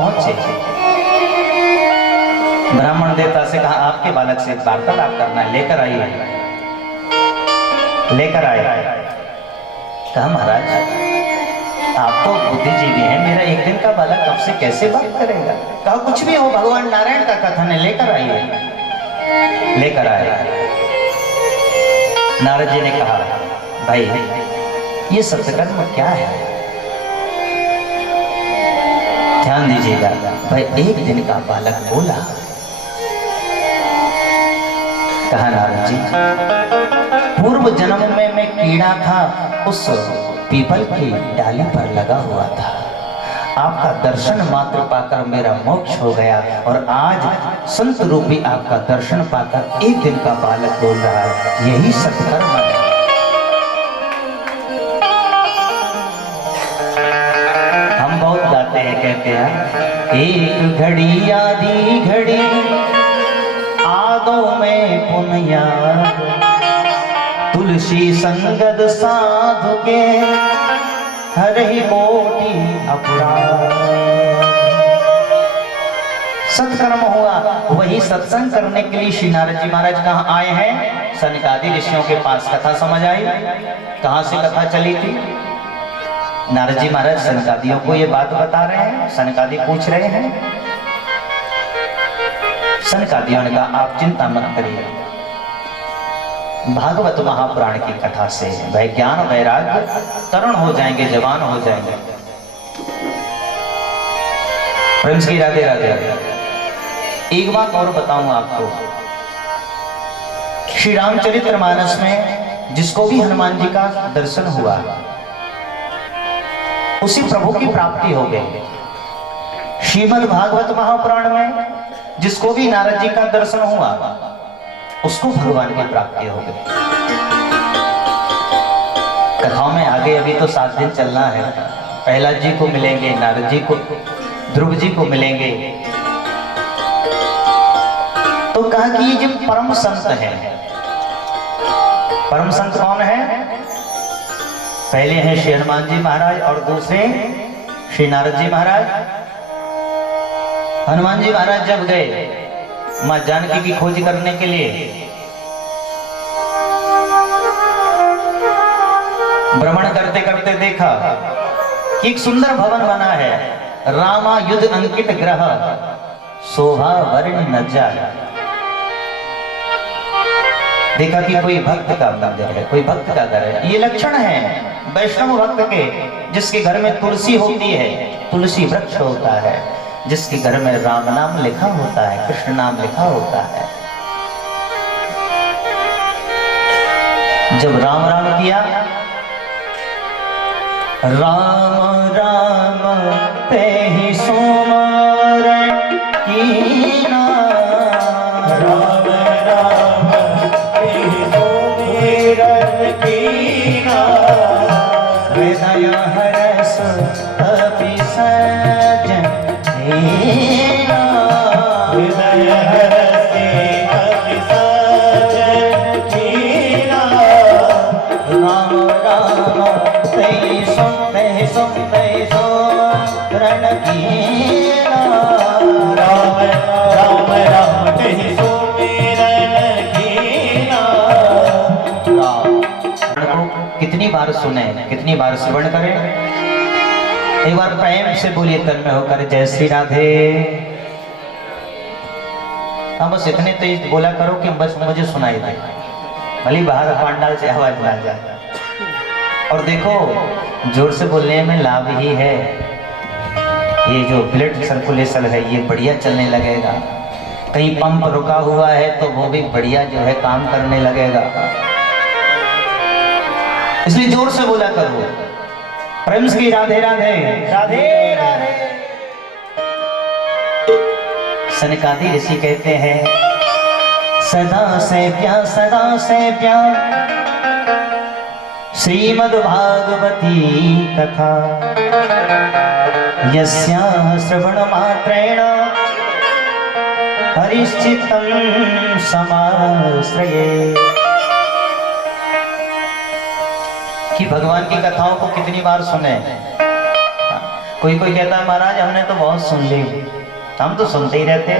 पहुंचे। ब्राह्मण देवता से कहा आपके बालक से वार्तालाप करना है, लेकर आइए। लेकर आए। कहा महाराज आप तो बुद्धिजीवी हैं, मेरा एक दिन का बालक कब से कैसे बात करेगा। कहा कुछ भी हो, भगवान नारायण का कथन है, लेकर आइए। लेकर आए। नारद जी ने कहा भाई ये सत्कर्म क्या है, ध्यान दीजिएगा। भाई एक दिन का बालक बोला। कहा नारद जी पूर्व जन्म में मैं कीड़ा था, उस पीपल की डाली पर लगा हुआ था, आपका दर्शन मात्र पाकर मेरा मोक्ष हो गया, और आज संत रूपी आपका दर्शन पाकर एक दिन का बालक बोल रहा है, यही सत्कर्म है। हम बहुत गाते हैं, कहते हैं एक घड़ी आधी घड़ी आदों में पुनिया, तुलसी संगत साधु के हरि कोटि अपराध। सत्कर्म हुआ, वही सत्संग करने के लिए श्री नारद जी महाराज कहाँ आए हैं, सनकादि ऋषियों के पास। कथा समझ आई? कहाँ से कथा चली थी? नारद जी महाराज सनकादियों को ये बात बता रहे हैं। सनकादि पूछ रहे हैं। सनकादियों ने कहा आप चिंता मत करिए, भागवत महापुराण की कथा से वह ज्ञान वैराग्य तरुण हो जाएंगे, जवान हो जाएंगे। प्रेम की राधे राधे। एक बात और बताऊं आपको, श्री रामचरितमानस में जिसको भी हनुमान जी का दर्शन हुआ उसी प्रभु की प्राप्ति हो गई। श्रीमद् भागवत महापुराण में जिसको भी नारद जी का दर्शन हुआ उसको भगवान की प्राप्ति हो गई। कथाओं में आगे अभी तो 7 दिन चलना है। प्रहलाद जी को मिलेंगे, नारद जी को, ध्रुव जी को मिलेंगे। तो कहा कि ये जो परम संत है, परम संत कौन है? पहले हैं श्री हनुमान जी महाराज और दूसरे श्री नारद जी महाराज। हनुमान जी महाराज जब गए मां जानकी की खोज करने के लिए, भ्रमण करते करते देखा कि एक सुंदर भवन बना है, रामा युद्ध अंकित ग्रह शोभा वर्ण न जाए। देखा कि कोई भक्त का मंदिर है, कोई भक्त का घर है। ये लक्षण है वैष्णव भक्त के, जिसके घर में तुलसी होती है, तुलसी वृक्ष होता है, जिसके घर में राम नाम लिखा होता है, कृष्ण नाम लिखा होता है। जब राम राम किया, राम राम ते ही सोमरण कीना, राम राम ते ही सोमरण कीना, हृदय हरस अभी सजन हेरा, हृदय हरस अभी सजन कीना, राम राम ते सुनते सुनते सोमरण कीना, राम राम राम ते सोमरण कीना। कितनी बार सुने, कितनी बार श्रवण करें। एक बार प्रेम से बोलिए तन्मय होकर जय श्री राधे। हाँ बस इतने तेज बोला करो कि बस मुझे सुनाई दे, भली बाहर पांडाल से आवाज ना जाए। और देखो जोर से बोलने में लाभ ही है, ये जो ब्लड सर्कुलेशन है ये बढ़िया चलने लगेगा। कहीं पंप रुका हुआ है तो वो भी बढ़िया जो है काम करने लगेगा। इसलिए जोर से बोला करो। प्रेम की राधे राधे राधे राधे। सनकादि ऋषि कहते हैं सदा से प्यार, सदा से प्यार श्रीमद् भागवती कथा, यस्याः श्रवण मात्रेण हरिश्चित्तं समाश्रये। कि भगवान की कथाओं को कितनी बार सुने। कोई कोई कहता है महाराज हमने तो बहुत सुन ली, हम तो सुनते ही रहते,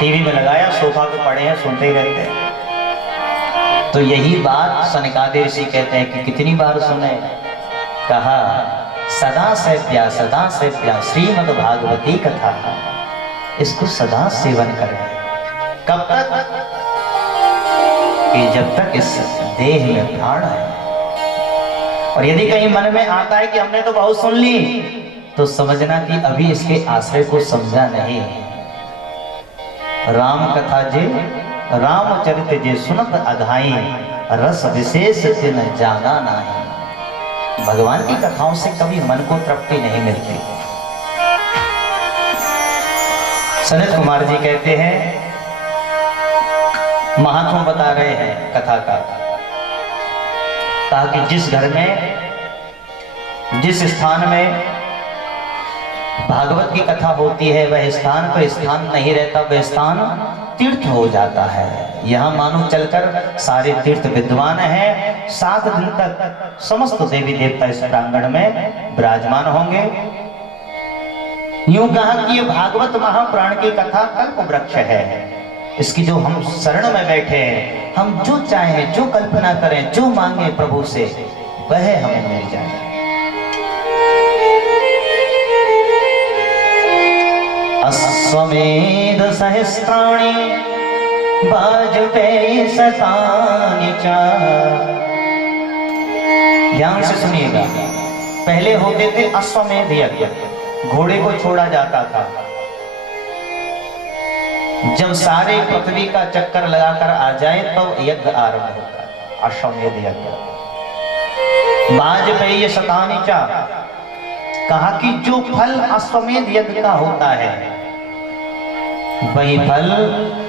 टीवी में लगाया सोफा पे पड़े हैं सुनते ही रहते हैं। तो यही बात सनकादिक ऋषि कहते हैं कि कितनी बार सुने। कहा सदा से प्यास श्रीमद् भागवती कथा, इसको सदा सेवन करें। कब तक? कि जब तक इस देह में प्राण है। और यदि कहीं मन में आता है कि हमने तो बहुत सुन ली, तो समझना कि अभी इसके आश्रय को समझा नहीं। राम कथा जे रामचरित जे सुनत अघाई, रस विशेष तिन जाना नहीं। भगवान की कथाओं से कभी मन को तृप्ति नहीं मिलती। सनत कुमार जी कहते हैं, महात्मा बता रहे हैं कथा का, कहा कि जिस घर में, जिस स्थान में भागवत की कथा होती है, वह स्थान पर स्थान नहीं रहता, वह स्थान तीर्थ हो जाता है। यहाँ मानो चलकर सारे तीर्थ विद्वान हैं। 7 दिन तक समस्त देवी देवता इस प्रांगण में विराजमान होंगे। यूं कहा कि ये भागवत महापुराण की कथा कल्प वृक्ष है। इसकी जो हम शरण में बैठे हैं, हम जो चाहें, जो कल्पना करें, जो मांगे प्रभु से, वह हमें मिल जाए। अश्वमेध सहस्राणि वाजपेयी शतानि च। ध्यान से सुनिएगा। पहले होते थे अश्वमेध यज्ञ, घोड़े को छोड़ा जाता था। जब सारे पृथ्वी का चक्कर लगाकर आ जाए तो यज्ञ आरंभ होता है, अश्वमेध यज्ञ। वाजपेयी शतानि च, कहा कि जो फल अश्वमेध यज्ञ का होता है, वही फल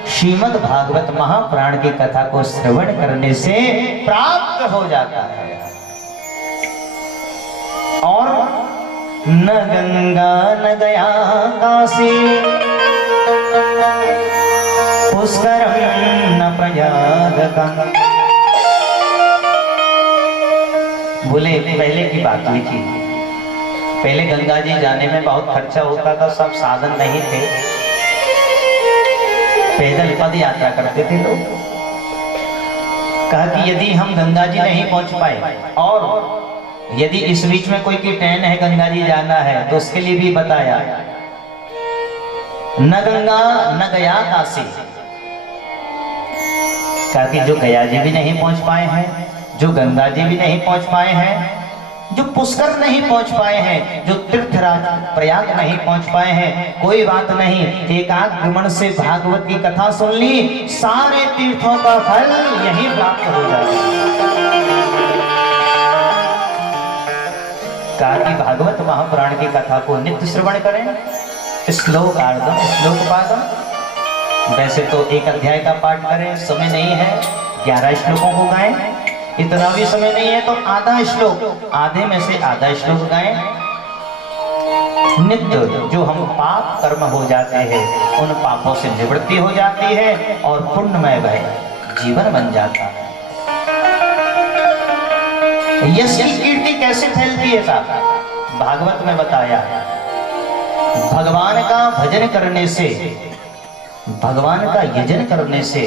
श्रीमद् भागवत महापुराण की कथा को श्रवण करने से प्राप्त हो जाता है। और न गंगा न गया काशी, पुष्करम न प्रयागकं। बोले पहले की बात हुई थी, पहले गंगा जी जाने में बहुत खर्चा होता था, सब साधन नहीं थे, पैदल पद यात्रा करते थे लोग। कहा कि यदि हम गंगा जी नहीं पहुंच पाए, और यदि इस बीच में कोई की ट्रेन है गंगा जी जाना है, तो उसके लिए भी बताया, न गंगा न गया काशी। कहा कि जो गया जी भी नहीं पहुंच पाए हैं, जो गंगा जी भी नहीं पहुंच पाए हैं, जो पुष्कर नहीं पहुंच पाए हैं, जो तीर्थराज प्रयाग नहीं पहुंच पाए हैं, कोई बात नहीं, एकाग्र मन से भागवत की कथा सुन ली, सारे तीर्थों का फल यही प्राप्त हो जाएगा। कहा कि भागवत महापुराण की कथा को नित्य श्रवण करें, श्लोक आर्धम श्लोक पादम। वैसे तो एक अध्याय का पाठ करें, समय नहीं है, 11 श्लोकों को गाएं। इतना भी समय नहीं है तो आधा श्लोक, आधे में से आधा श्लोक गाएं। नित्य जो हम पाप कर्म हो जाते हैं, उन पापों से निवृत्ति हो जाती है और पुण्यमय वह जीवन बन जाता है। यश की कीर्ति कैसे फैलती है साहब? भागवत में बताया है, भगवान का भजन करने से, भगवान का यजन करने से,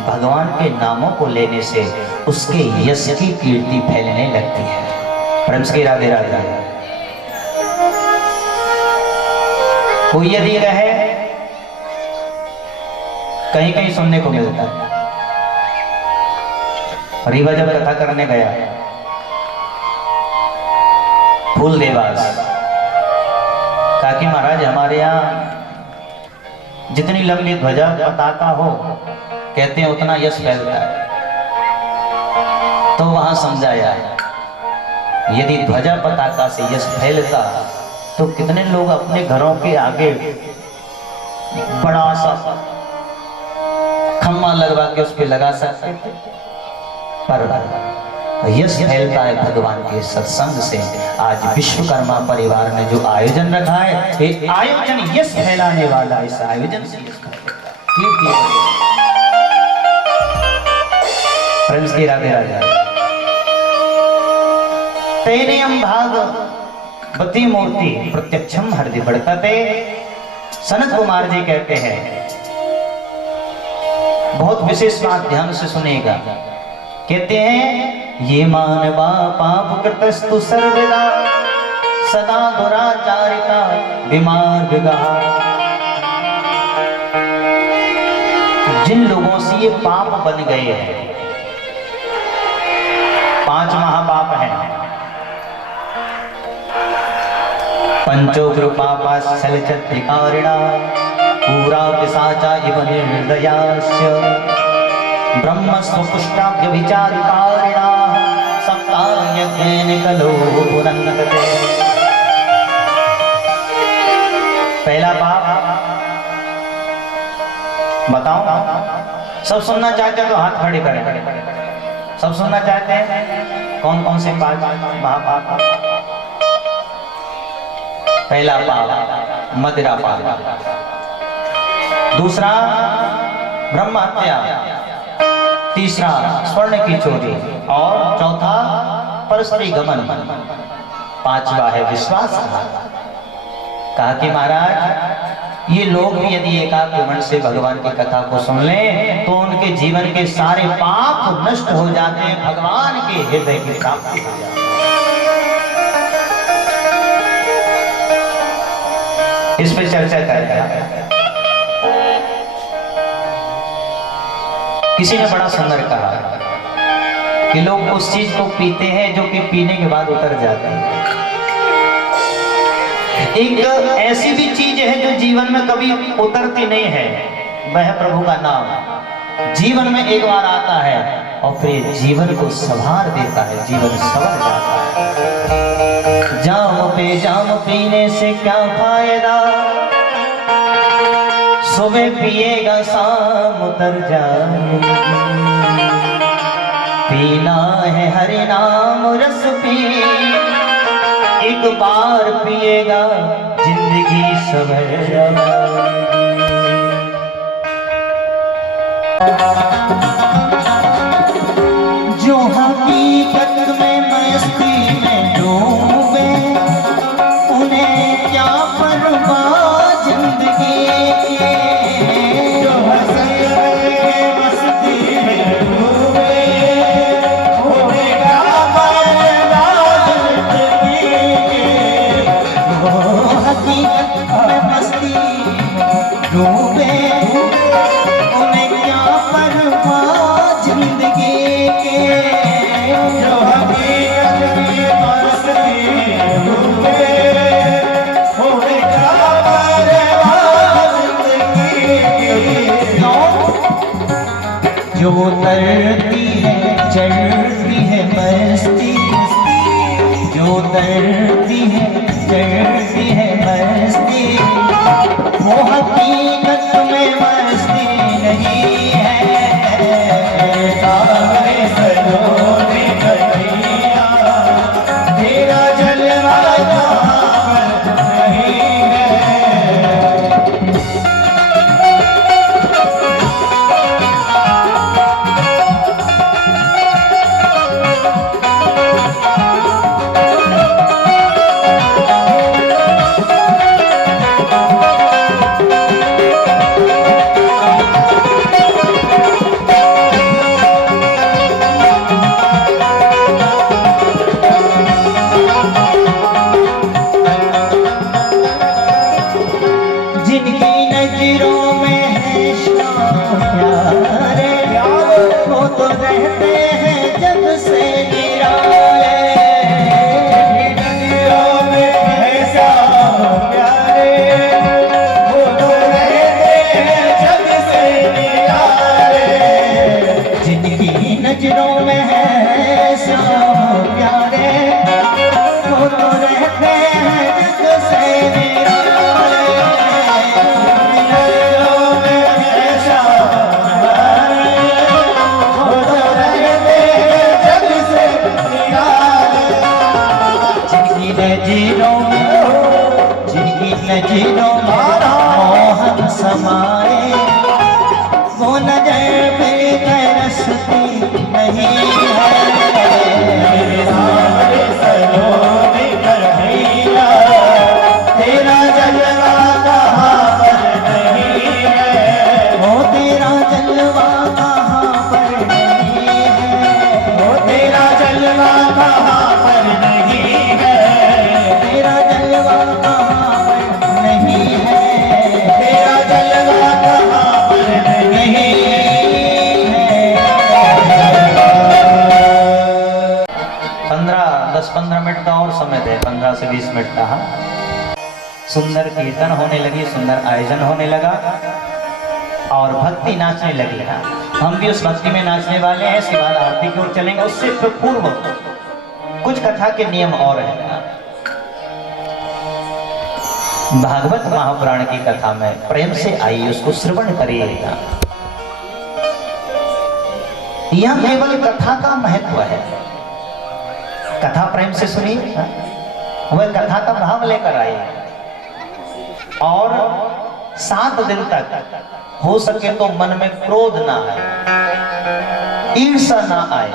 भगवान के नामों को लेने से उसके यश की कीर्ति फैलने लगती है। प्रेम से राधे राधे। कोई यदि रहे, कहीं कहीं सुनने को मिलता है। रीवा जब कथा करने गया, फूल देवास, कहा कि महाराज हमारे यहाँ जितनी लंबी ध्वजा पताका हो, कहते हैं उतना यश फैलता है। तो वहां समझाया, यदि ध्वजा पताका से यश फैलता तो कितने लोग अपने घरों के आगे बड़ा सा खम्मा लगवा के उस पर लगा सकते थे, पर यश फैलता है भगवान के सत्संग से। आज विश्वकर्मा परिवार ने जो आयोजन रखा है, ये आयोजन यश फैलाने वाला, इस आयोजन से कीर्ति। प्रेम की राधे राधे। तेने हम भाग बती मूर्ति प्रत्यक्षम हृदय बड़कते। सनत कुमार जी कहते हैं, बहुत विशेष बात ध्यान से सुनेगा। कहते हैं, ये मानवा पाप कृतस्तु सर्वदा सदा दुराचारिता विमार्ग गहा। जिन लोगों से ये पाप बन गए हैं, 5 महापाप हैं। पंचोग्र पापाश्चलचत्रिकारिणा पूरा पिशाचा इव निर्दयास्य ब्रह्मस्वपुष्टाभ्य विचारिकारिणा सप्तायज्ञेन कलो पुनन्नते। पहला पाप बताओ, सब सुनना चाहते हैं तो हाथ खड़े करें। सब सुनना चाहते हैं? कौन कौन से 5 महापाप? पहला पाप मदिरा पाप, दूसरा ब्रह्म हत्या, तीसरा स्वर्ण की चोरी और चौथा परस्त्री गमन, 5वां है विश्वासघात। कहा कि महाराज ये लोग भी यदि एकाग्र मन से भगवान की कथा को सुन लें तो उनके जीवन के सारे पाप नष्ट हो जाते हैं, भगवान के हृदय की प्राप्ति हो जाती है। इस पर चर्चा करेगा। किसी ने बड़ा सुंदर कहा कि लोग उस चीज को पीते हैं जो कि पीने के बाद उतर जाते हैं। एक ऐसी भी चीज है जो जीवन में कभी उतरती नहीं है, वह है प्रभु का नाम। जीवन में एक बार आता है और फिर जीवन को संवार देता है, जीवन संवर जाता है। जाम पे जाम पीने से क्या फायदा, सुबह पिएगा शाम उतर जाएगी। पीना है हरि नाम रस पी, एक बार पिएगा जिंदगी संवर जाएगी। जो हकीकत में मस्ती में डूबे उन्हें क्या परवाह जिंदगी की। जो मस्ती में डूबे उन्हें क्या परवाह जिंदगी की। वो हकीकत में मस्ती डूबे उन्हें क्या परवाह जिंदगी के। जो हकीकत में मस्ती डूबे उन्हें क्या परवाह जिंदगी के। जो उतरती है चढ़ती है मस्ती, जो उतरती है चढ़ती है मस्ती, वो हकीकत में मस्ती नहीं है। सारे सलोने कन्हैया तेरा जलवा नहीं है। नजरों मोहन समाए, वो नजर पे तरसती नहीं है। सारे सलोने कन्हैया सुंदर कीर्तन होने लगी, सुंदर आयोजन होने लगा और भक्ति नाचने लगी। हम भी उस भक्ति में नाचने वाले हैं। इसके बाद आरती की ओर चलेंगे। उससे पूर्व कुछ कथा के नियम और हैं। भागवत महापुराण की कथा में प्रेम से आई, उसको श्रवण करिएगा। यह केवल कथा का महत्व है। कथा प्रेम से सुनिए, वह कथा का भाव लेकर आइए और 7 दिन तक हो सके तो मन में क्रोध ना आए, ईर्ष्या ना आए,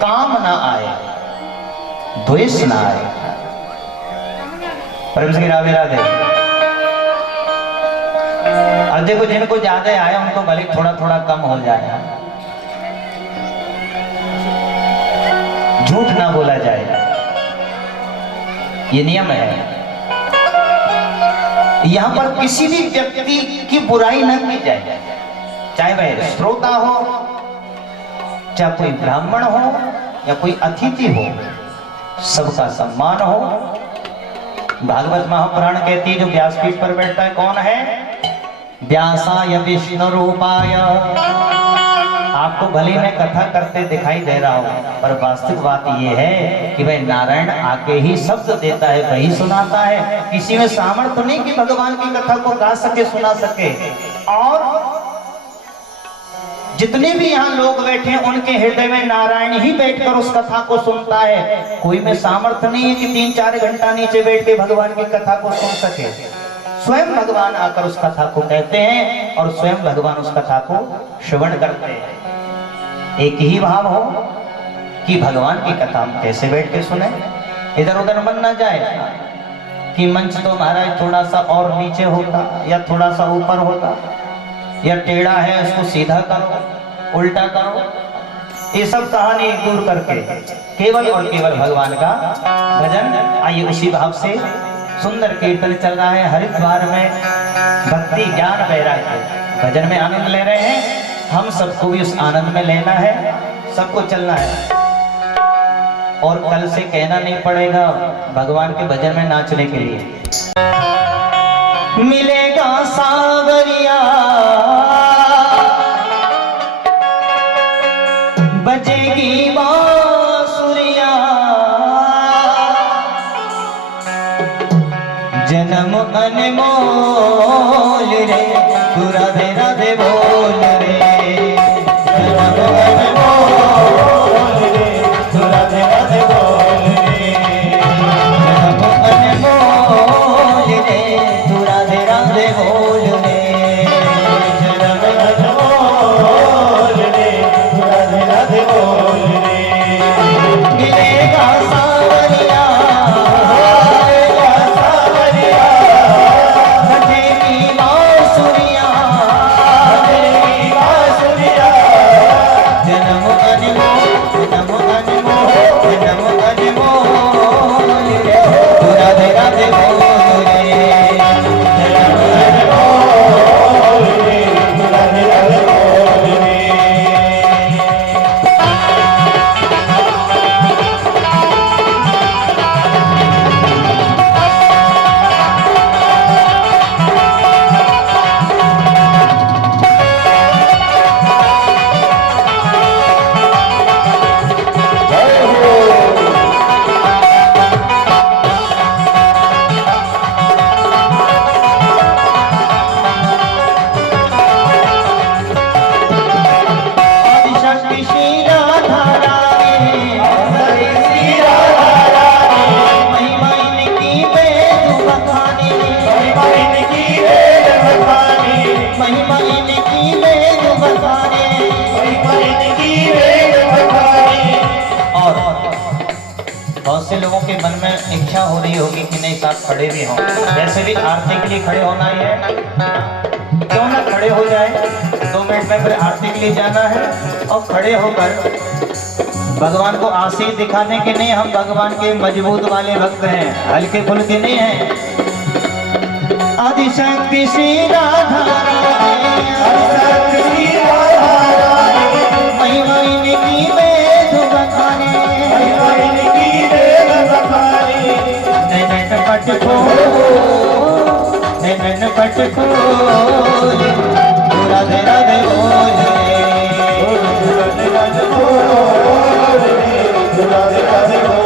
काम ना आए, द्वेष ना आए। प्रेम से राधे राधे। अब देखो, जिनको ज्यादा आया उनको भले थोड़ा थोड़ा कम हो जाए, झूठ ना बोला जाए, ये नियम है। यहां पर किसी भी व्यक्ति की बुराई न की जाए, चाहे वह श्रोता हो, चाहे कोई ब्राह्मण हो या कोई अतिथि हो, सबका सम्मान हो। भागवत महापुराण कहती है, जो व्यासपीठ पर बैठता है कौन है? व्यासाय विष्णु रूपाय। आपको भले मैं कथा करते दिखाई दे रहा हूं, पर वास्तविक बात यह है कि वह नारायण आके ही शब्द देता है, वही सुनाता है। किसी में सामर्थ्य नहीं कि भगवान की कथा को गा सके, सुना सके। और जितने भी यहाँ लोग बैठे हैं, उनके हृदय में नारायण ही बैठकर उस कथा को सुनता है। कोई में सामर्थ्य नहीं है कि 3-4 घंटा नीचे बैठ के भगवान की कथा को सुन सके। स्वयं भगवान आकर उस कथा को कहते हैं और स्वयं भगवान उस कथा को श्रवण करते हैं। एक ही भाव हो कि भगवान की कथा हम कैसे बैठ के सुने, इधर उधर मन ना जाए कि मंच तो महाराज थोड़ा सा और नीचे होता या थोड़ा सा ऊपर होता, या टेढ़ा है उसको सीधा करो, उल्टा करो। ये सब कहानी दूर करके केवल और केवल भगवान का भजन। आइए उसी भाव से सुंदर कीर्तन चल रहा है हरिद्वार में, भक्ति ज्ञान वैराग्य भजन में आनंद ले रहे हैं। हम सबको भी उस आनंद में लेना है, सबको चलना है। और कल से कहना नहीं पड़ेगा भगवान के भजन में नाचने के लिए। मिलेगा सावरिया, बजेगी बांसुरिया, जन्म अनमोल रे, तू राधे राधे बोल रे। जन्म अनमोल रे, तू राधे राधे बोल रे। जन्म अनमोल रे, तू राधे राधे बोल रे। जन्म अनमोल रे, तू राधे राधे बोल रे। मिलेगा सावरिया, बहुत से लोगों के मन में इच्छा हो रही होगी कि नहीं साथ खड़े भी हों। वैसे भी आरती के लिए खड़े होना ही है, क्यों ना खड़े हो जाए। 2 मिनट में फिर आरती के लिए जाना है और खड़े होकर भगवान को आशीष दिखाने के नहीं। हम भगवान के मजबूत वाले भक्त हैं, हल्के फुल्के नहीं हैं। आदिशक्ति श्री राधा महिमा इनकी वेद बखाने, नैनट पट खोल नैनन पट खोल राधे राधे बोल राधे राधे बोल राधे राधे बोल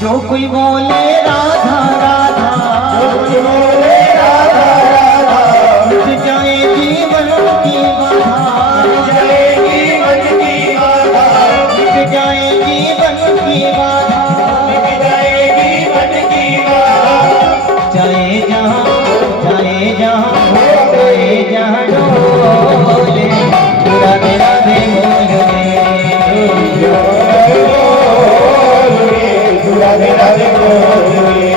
जो कोई बोले राधा राधा जो कोई बोले राधा राधा मिट जाए जीवन की बाधा मिट जाए जीवन की बाधा मिट जाए जीवन की बाधा मिट जाए जीवन की बाधा चाहे जहाँ डोले राधे राधे बोले राधे राधे बोले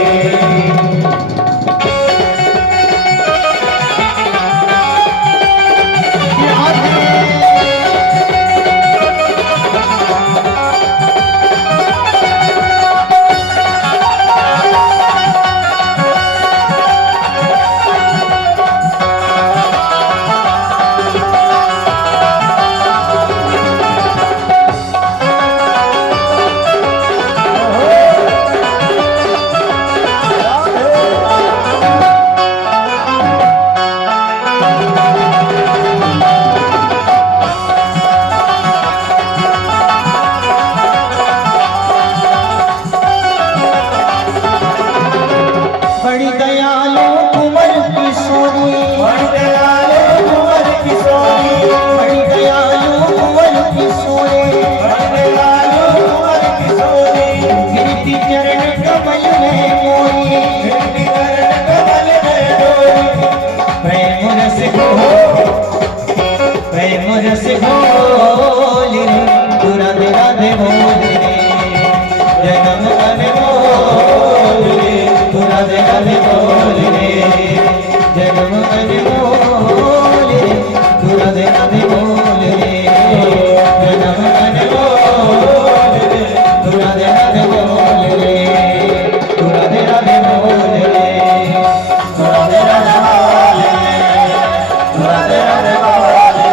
बड़ी दयालु कुंवर किशोरी बड़ी दयालु कुंवर किशोरी बड़ी दयालु कुंवर किशोरी बड़ी दयालु कुंवर किशोरी गिरती चरण कमल में मोरी गिरती चरण कमल में मोरी प्रेम रस घोल तू राधे राधे बोल जन्म अनमोल तू राधे राधे बोल रे जन्म अनमोल तू राधे राधे बोल रे जन्म अनमोल तू राधे राधे बोल रे तू राधे राधे बोल रे तू राधे राधे बोल रे तू राधे राधे बोल रे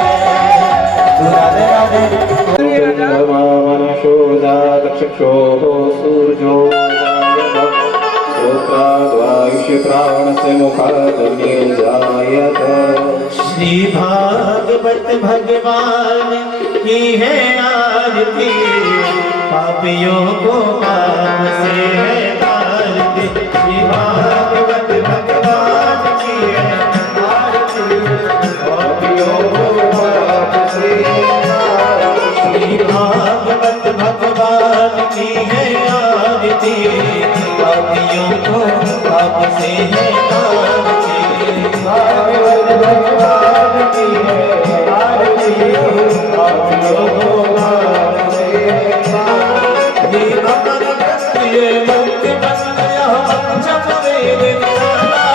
तू राधे राधे मनशोजातक्षोः सूर्यो प्राणस्य मुखादन्यजायत। श्री भागवत भगवान की है आरती पापियों को पाप से है तारती। श्री भागवत भगवान की है आरती पापियों को पाप से है तारती। श्री भागवत भगवान की है आरती पापियों को पाप से है तारती। भागवत भगवान की है आरती पापियों को पाप से है तारती। ये अमर ये मुक्ति बंद यहाँ जप वेद निराला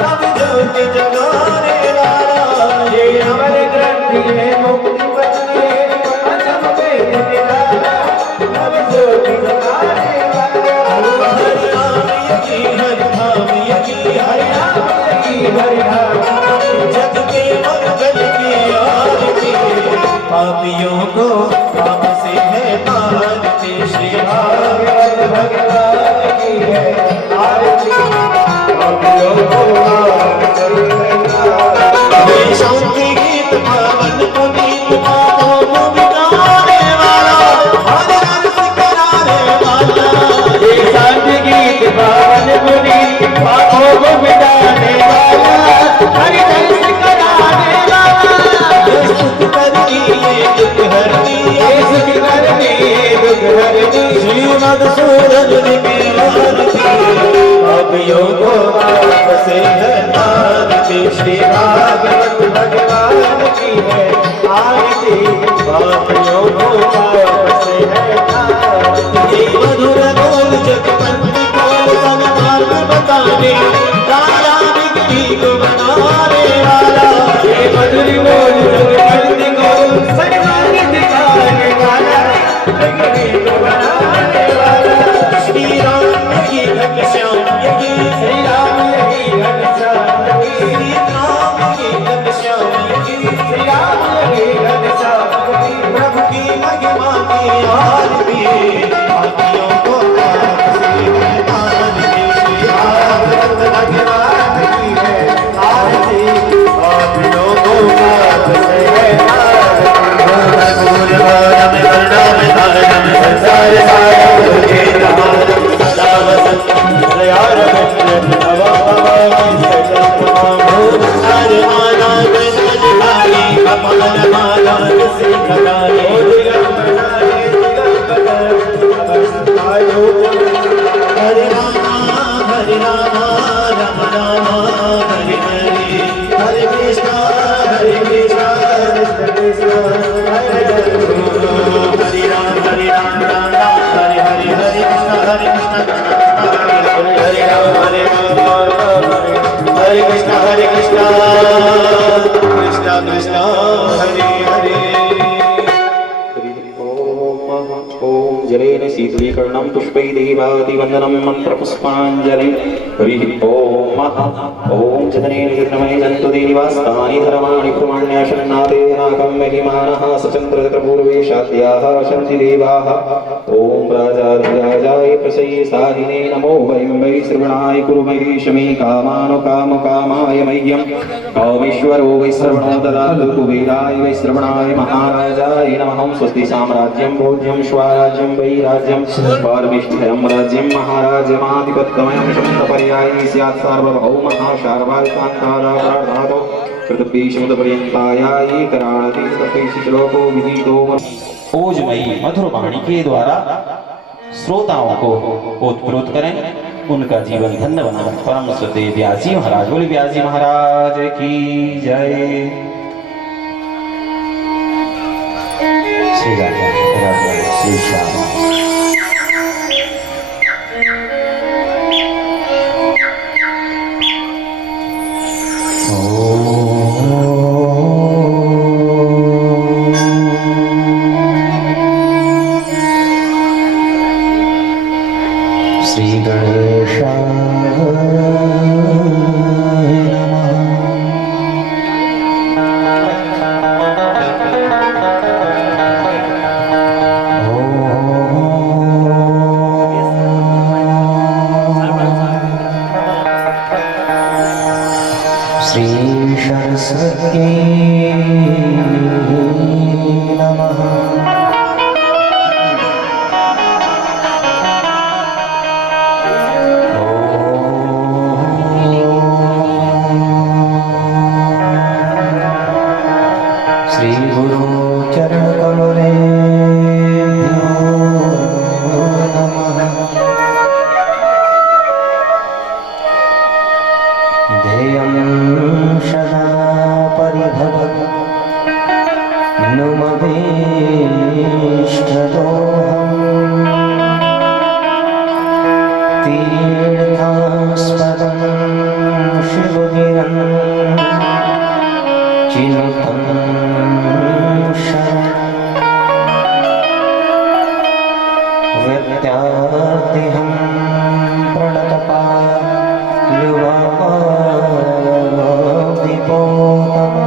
तब ज्योति जगाने वाला। ये अमर ग्रंथ ये मुक्ति बंद जप वेद निराला तब ज्योति जगाने वाला। हरि नाम यकी हरि नाम जग के मंगल की आरती पापियों को पाप से है तारती। श्री भागवत भगवान की है आरती पापियों को पाप से है तारती। शांति गीत पावन पुनीत पापों को मिटाने वाला हर रस कराने वाला। ये शांति गीत पावन पुनीत पापों को मिटाने वाला हर रस कराने वाला। सुख करनी ये दुख हरनी सुख करनी दुख हरनी। श्री मधुसूदन की आरती पापियों को पाप से है तारती। श्री भागवत भगवान की है आरती पापियों को पाप से है तारती। मधुर बोल जगपति बोल ने राजा बिगड़ी को बनाने वाला, ये मधुर बोल जगत को सजवानी दिखाने वाला, बिगड़ी को बनाने वाला। श्री राम की घनश्याम यही, श्री राम यही घनश्याम यही, श्री राम की घनश्याम यही, श्री राम यही घनश्याम यही। प्रभु की महिमा की आरती, आरतियों को आपसे आरती, आरत भगवान की है आरती, आरतियों को आपसे है आरती। पूर्ण वारम वर्णम धारम संसार सारम के धारम सदा वसंतम दयारम नवा हर माना गज भाई कपाल माला से खटाए हरे रामा राम राम हरे हरे, हरे कृष्णा कृष्ण कृष्ण हरे हरे, हरे राम राम राम हरे हरे, हरे कृष्णा कृष्ण हरे राम, हरे कृष्णा कृष्ण कृष्ण हरे हरे। ओम जलेन शीतलीकरणं पुष्पैर्देवादिवन्दनं मन्त्रपुष्पाञ्जलिं। हरिः ओम ओम जतनेन कीर्तनमये जन्तुदेवास्तानि धर्माणि प्रमाण्याशन्नादेनाकं महिमानः सचन्द्रचक्रपूर्वेशाद्याः वसन्ति देवाः। ओम राजाधिराजाय प्रसये साधिने नमो वयं वै श्रवणाय कुर्महे शमे कामानुकामकामाय मह्यं कामेश्वरो वै श्रवणो ददातु कुबेराय वै श्रवणाय महाराजाय नमः। स्वस्ति साम्राज्यं भोज्यं स्वराज्यं वै राज्यं पारमेष्ठिरं राज्यं महाराजमाधिपत्यमयं शब्दपर्याये स्यात् सार्वभौमः शार्वाल्कान्ताराधातो कृतभीष्मपर्यन्ताय कराणति तपेश श्लोको विदितो। ओजमयी मधुर वाणी के द्वारा श्रोताओं को ओतप्रोत करें, उनका जीवन धन्य बनाएं। परम श्रद्धेय व्यास जी महाराज, बोले व्यास जी महाराज की जय। श्री राधा श्री श्याम। श्री गणेशाय श्री सरस्वती नमः। श्री गुरु चरण कमलेभ्यो नमः। ध्येयं सदा परिभवत् नुमभीष्टदोहम्। तीर्थास्पदं शिवगिरं चिनुतं व्यत्याद्यहं प्रणतपाल्युवादिपोतम्।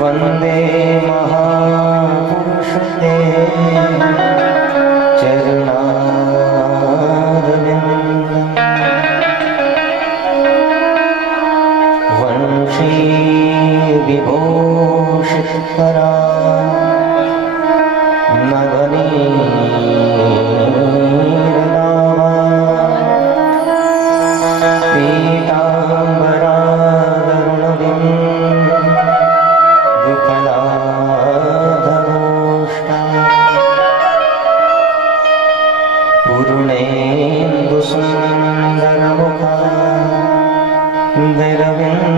वन्दे महापुरुषते चरणारविन्दम्। वंशी विभूषितकरा नवनीरदावा पीताम्बरादरुणविं विकलाधरोष्टा पूर्णेन्दुसुन्दरमुखा विरविन्दनेत्रा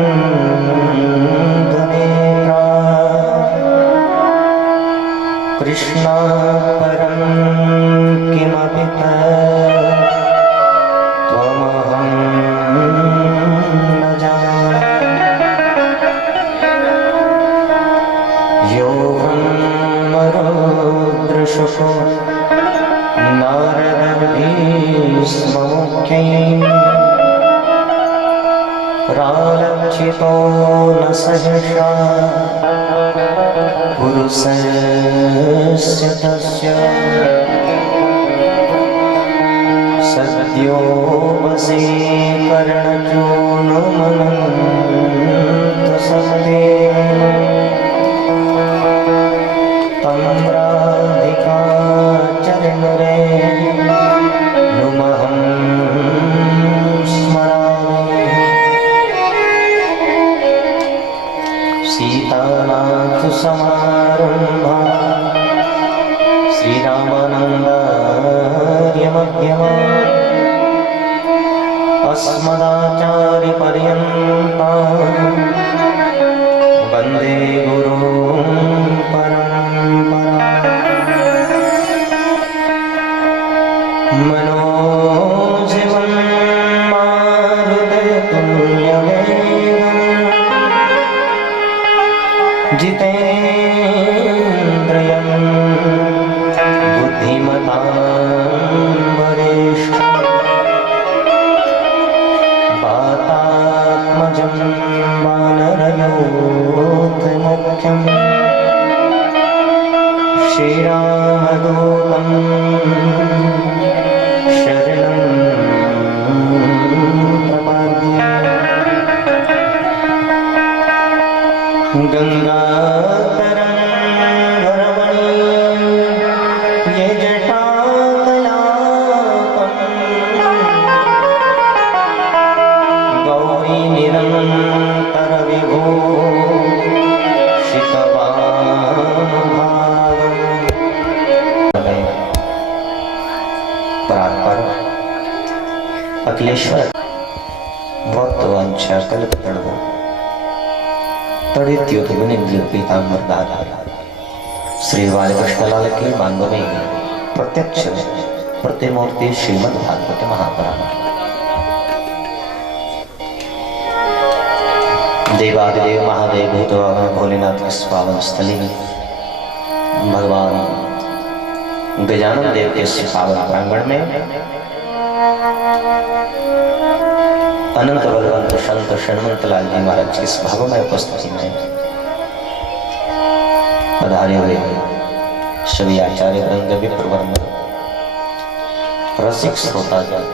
कृष्णा परं किमपि स्म मुख्यैः रालक्षितो न सहसा पुरुषस्य तस्य सद्यो वशीकरणचूर्णमनन्तसमदे तं राधिका चरणरे नुमहं स्मरामि सीतानाथ समारम्भा श्रीरामानन्दार्यमध्यमा अस्मदाचार्यपर्यन्ता वन्दे गुरुं परम्परा मनोजवं मारुततुल्यवेगम् जितेन्द्रियं बुद्धिमतां वरिष्ठम् वातात्मजं वानरयोधमुख्यम् श्रीरामदूतं शरणं प्रपद्ये गङ्गातरङ्गरमणीयं ये जटाकलापम् गौरीनिरन्तरविभो अखिलेश्वर भक्तवांछा कल्पतरुः तड़ित्युत्तमनिंद्रिय पीताम्बर दादा श्री बालकृष्णलाल के मांगों में प्रत्यक्ष प्रतिमूर्ति श्रीमद् भागवत महापुराण देवादिदेव महादेव भूतवाहन भोलेनाथ के पावन स्थली में भगवान गजानन देव के पावन प्रांगण में अनंत बलवंत संत षणवंत लाल जी महाराज की इस भावमय उपस्थिति में पधारे हुए सभी आचार्य वृंद विप्रवृंद रसिक श्रोता जन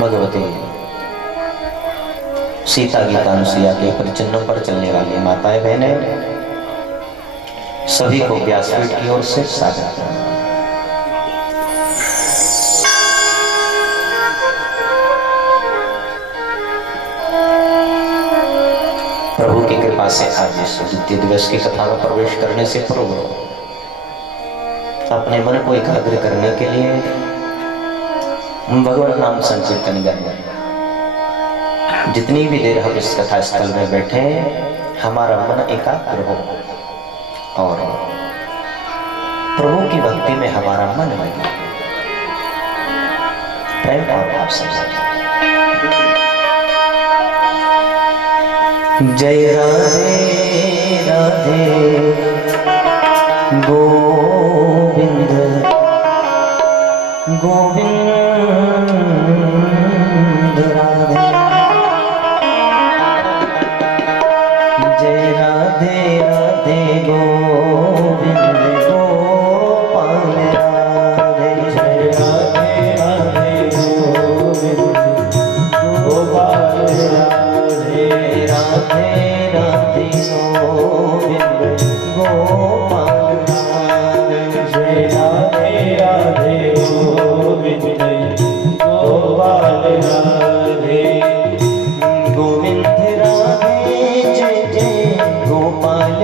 भगवती सीता गीता अनुसुईया के परिचन्नों पर चलने वाली माताएं बहनें सभी को व्यासपीठ की ओर से स्वागत है। प्रभु की कृपा से आज इस द्वितीय दिवस की कथा में प्रवेश करने से पूर्व अपने मन को एकाग्र करने के लिए भगवान नाम संकीर्तन करें। जितनी भी देर हम इस कथा स्थल में बैठे हमारा मन एकाग्र हो और प्रभु की भक्ति में हमारा मन लगे प्रेम और भाव से। जय राधे राधे गोविंद गोविंद राधे जय राधे राधे गोविंद गोपाल राधे जय राधे राधे गोविंद गोपाल राधे राधे राधे गोविंद गोपाल राधे जय राधे राधे गोविंद गोपाल राधे गोविंद राधे जय जय गोपाल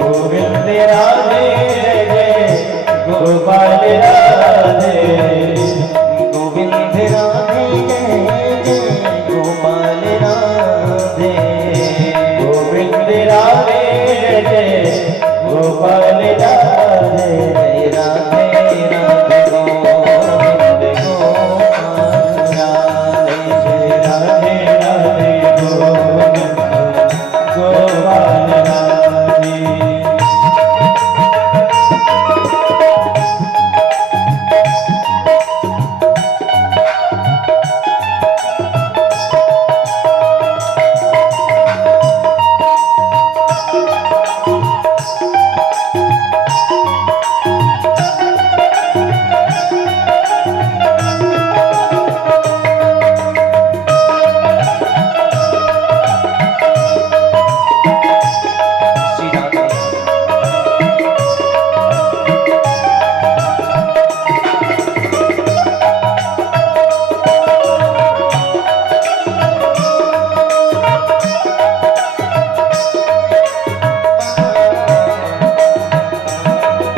गोविंद राधे जय गोपाल राधे गोविंद राधे जय गोपाल राधे गोविंद राधे जय गोपाल राधे राधे राधे गोविंद गोपाल राधे जय राधे राधे गोविंद गोपाल राधे श्री राधे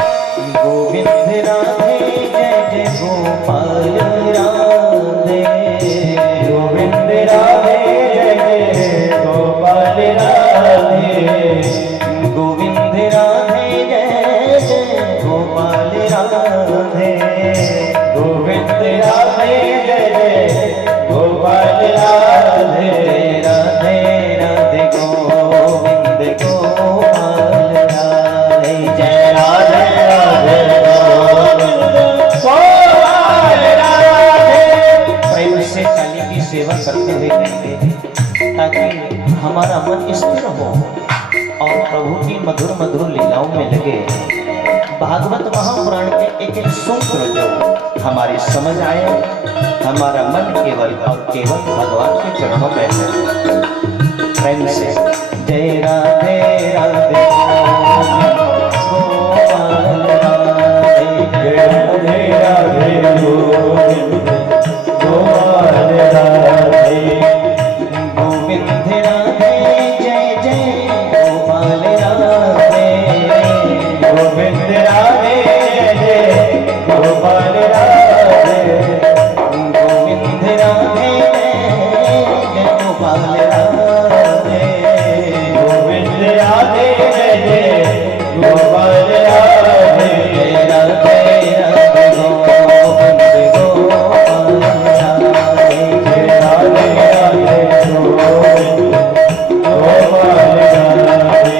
गोविंद राधे जय जय गोपाल राधे गोविंद राधे जय जय गोपाल राधे गोविंद राधे जय जय गोपाल राधे गोविंद राधे जय जय गोपाल राधे राधे राधे गोविंद गोपाल राधे जय राधे राधे गोविंद गोपाल राधे प्रेम से काली की सेवा करते हुए कहेंगे ताकि हमारा मन स्थिर हो और प्रभु की मधुर मधुर लीलाओं में लगे। भागवत महापुराण के एक एक सूत्र जो हमारी समझ आए, हमारा मन केवल और केवल भगवान के चरणों में है। प्रेम से जय राधे राधे गोपाल राधे जय राधे राधे गोविंद गोपाल राधे गोविंद राधे जय जय गोपाल राधे गोविंद राधे जय गोपाल राधे गोविंद राधे जय गोपाल राधे गोविंद राधे जय जय गोपाल राधे जय राधे राधे गोविंद गोपाल राधे जय राधे राधे गोविंद गोपाल राधे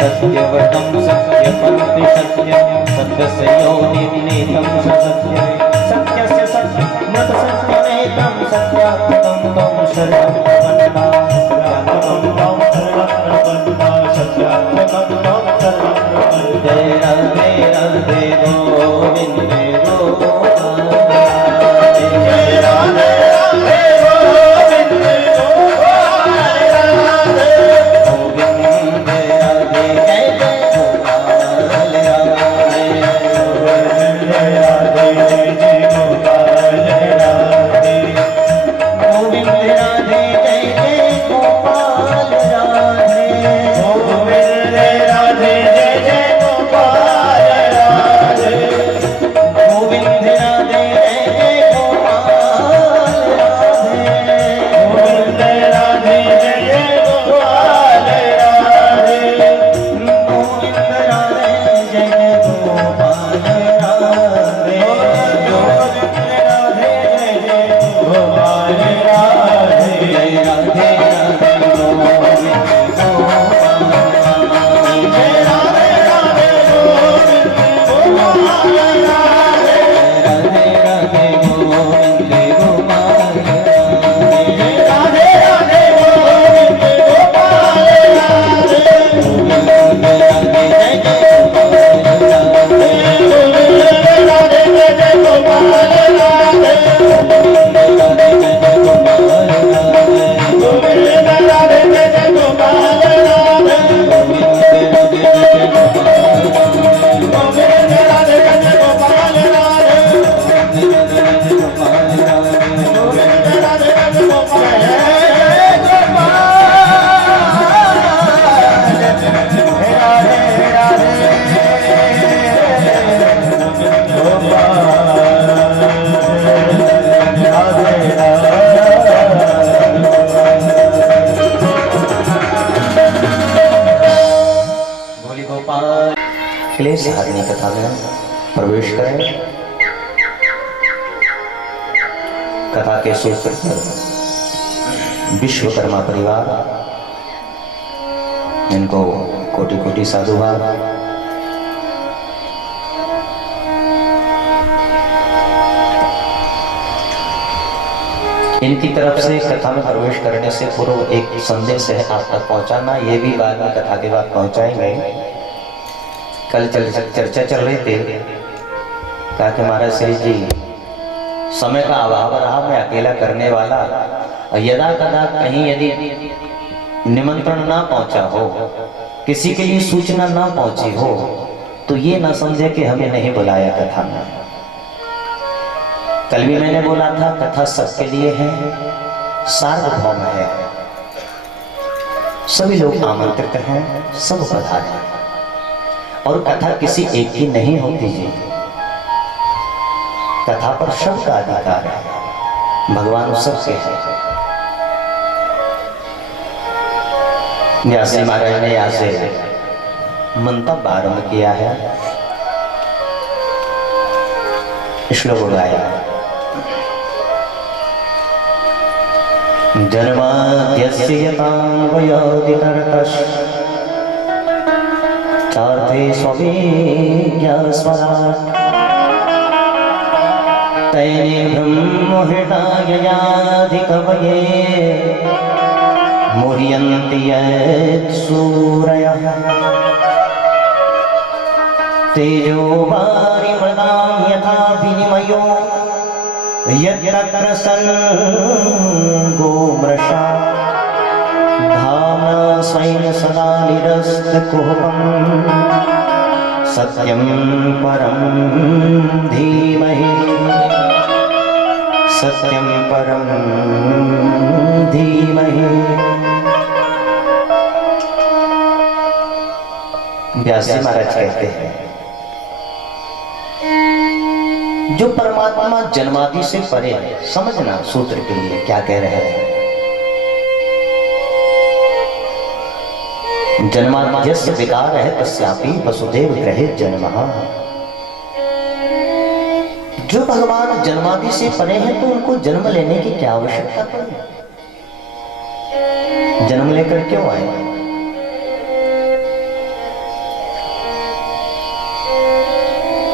सत्यवतं सत्यपन्ति सत्यं सत्यस्य योनिर्नीतं सत्यं सत्यस्य सत्यमत सत्यमेतं सत्यात्मकं तं शरणं प्रपन्ना जय राधे राधे गोविंद गोपाल राधे जय राधे राधे गोविंद गोपाल राधे गोविंद राधे जय जय गोपाल राधे गोविंद राधे जय जय गोपाल राधे गोविंद राधे जय जय गोपाल राधे गोविंद राधे जय जय गोपाल राधे गोविंद राधे जय जय गोपाल राधे गोविंद राधे जय जय गोपाल राधे गोविंद राधे जय जय गोपाल राधे गोविंद राधे जय जय गोपाल राधे जय राधे राधे गोविंद गोपाल राधे जय राधे राधे गोविंद गोपाल राधे राधे राधे गोविंद गोपाल राधे जय राधे राधे गोविंद गोपाल राधे गोविंद राधे जय जय गोपाल राधे गोविंद राधे जय जय गोपाल राधे गोविंद राधे जय जय गोपाल राधे गोविंद राधे जय जय गोपाल राधे गोविंद राधे जय जय गोपाल राधे गोविंद राधे जय जय गोपाल राधे गोविंद राधे जय जय गोपाल राधे गोविंद राधे जय जय गोपाल क्लेश हारिणी कथा में प्रवेश करें। कथा के सूत्र विश्वकर्मा परिवार, इनको कोटि कोटि साधुवाद। इनकी तरफ से कथा में प्रवेश करने से पूर्व एक संदेश है आप तक पहुंचाना, ये भी बाद में कथा के बाद पहुंचाएंगे। कल चर्चा चल रही थी, कहा कि महाराज श्री जी समय का अभाव रहा, मैं अकेला करने वाला, और यदा कदा कहीं यदि निमंत्रण ना पहुंचा हो, किसी के लिए सूचना ना पहुंची हो, तो ये ना समझे कि हमें नहीं बुलाया कथा में। कल भी मैंने बोला था कथा सबके लिए है, सार्वभौम है, सभी लोग आमंत्रित हैं, सब पधारें। और कथा किसी एक की नहीं होती जी, कथा पर सबका अधिकार है, भगवान सबके हैं। व्यास जी महाराज ने यहाँ से मंतव्य आरंभ किया है, श्लोक गाया। जन्माद्यस्य यतावयोदितरतश् चार्थे स्वविज्ञस्वराट् तैने ब्रह्महृदाययाधिकवये मुह्यन्ति यत्सूरयः तेजो वारिमृदां यथा विनिमयो यत्र सन्गो मृषा धाम्ना स्वेन सदा निरस्तकुहकं सत्यं परं धीमहि, सत्यं परं धीमहि। व्यास जी महाराज कहते हैं, जो परमात्मा जन्मादि से परे है, समझना सूत्र के लिए क्या कह रहे हैं। जन्माद्यस्य विकार है तस्यापि वसुदेव ग्रहे जन्मः। जो भगवान जन्मादि से परे हैं तो उनको जन्म लेने की क्या आवश्यकता पड़ी, जन्म लेकर क्यों आए।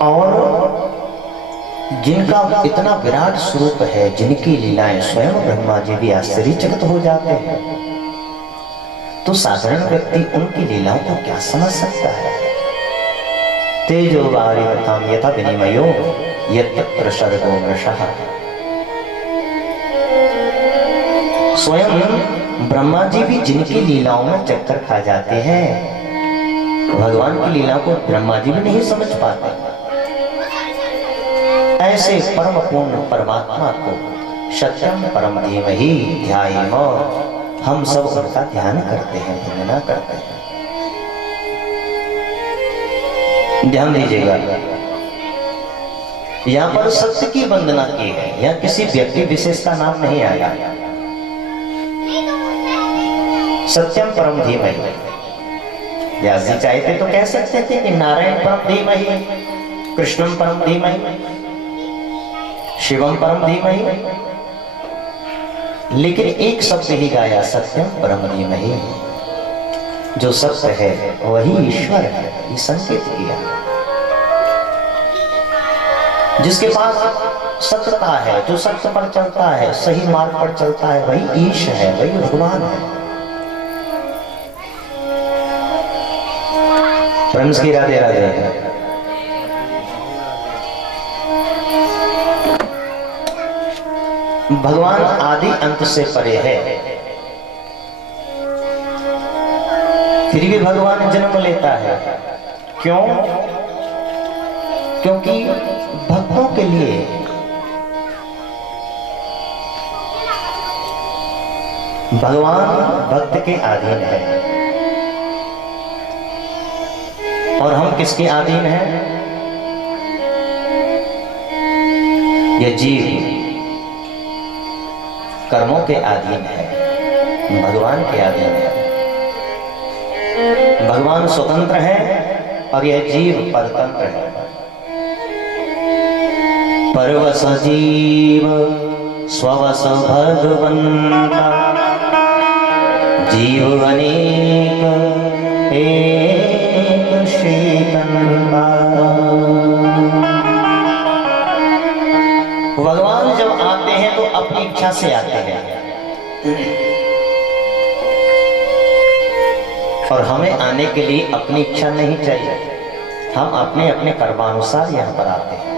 और जिनका इतना विराट स्वरूप है, जिनकी लीलाएं स्वयं ब्रह्मा जी भी आश्चर्यचकित हो जाते हैं, तो साधारण व्यक्ति उनकी लीलाओं को क्या समझ सकता है। तेजो वारिमृतां यथा विनिमयो यत्र सर्गो मृषः। स्वयं ब्रह्मा जी भी जिनकी लीलाओं में चक्कर खा जाते हैं, भगवान की लीलाओं को ब्रह्मा जी भी नहीं समझ पाते। ऐसे परम पूर्ण परमात्मा को सत्यम परम धीमहि ध्यायेम, हम सब उनका ध्यान करते हैं, वंदना करते हैं। ध्यान दीजिएगा, यहाँ पर सत्य की वंदना की है, यहाँ किसी व्यक्ति विशेष का नाम नहीं आया। सत्यम परम धीमहि। व्यास जी चाहते तो कह सकते थे कि नारायण परम धीमहि, कृष्णम परम धीमहि, शिवम परम धीमहि, लेकिन एक शब्द ही गाया, सत्यम परम धीमहि। जो सत्य है वही ईश्वर है, ये संकेत किया। जिसके पास सत्यता है, जो सत्य पर चलता है, सही मार्ग पर चलता है, वही ईश है, वही भगवान है। प्रेम की राधे राधे। भगवान आदि अंत से परे है, फिर भी भगवान जन्म लेता है। क्यों? क्योंकि भक्तों के लिए भगवान भक्त के अधीन है। और हम किसके अधीन हैं? ये जीव कर्मों के अधीन है, भगवान के अधीन है। भगवान स्वतंत्र है, और यह जीव परतंत्र है। परवश जीव स्ववश भगवंता, जीव अनेक एक श्रीकंता। भगवान जब आते हैं तो अपनी इच्छा से आते हैं, और हमें आने के लिए अपनी इच्छा नहीं चाहिए। हम अपने अपने कर्मानुसार यहाँ पर आते हैं।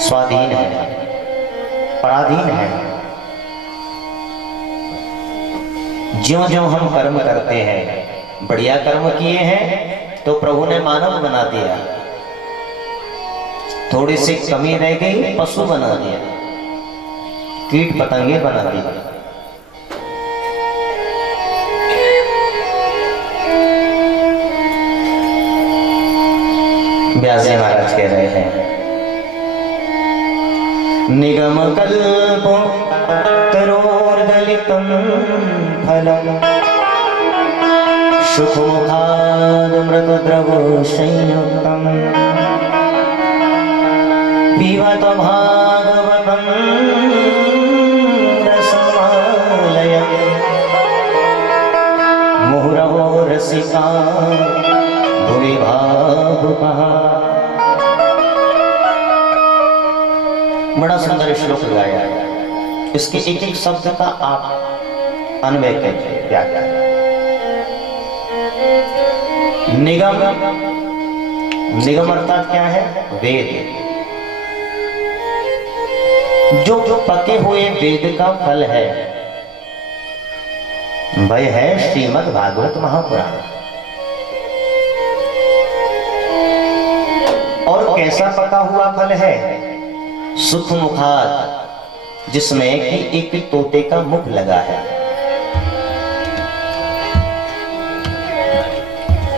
स्वाधीन है, पराधीन है। ज्यों ज्यों हम कर्म करते हैं, बढ़िया कर्म किए हैं तो प्रभु ने मानव बना दिया, थोड़ी सी कमी रह गई पशु बना दिया, कीट पतंगे बना दिया। व्यास जी महाराज कह रहे हैं, निगम कल्प तरोर्गलितं फलम् सुखमुखाद मृतद्रवो संयुक्तम् पिबत भागवतं रसमालयम् मुहुरहो रसिका भुवि भावुकः। बड़ा सुंदर श्लोक गाया है। इसके एक एक शब्द का आप अन्वय कीजिए। क्या क्या निगम, निगम अर्थात क्या है? वेद। जो जो पके हुए वेद का फल है वह है श्रीमद् भागवत महापुराण। और कैसा पका हुआ फल है? सुख मुखाद, जिसमें कि एक तोते का मुख लगा है।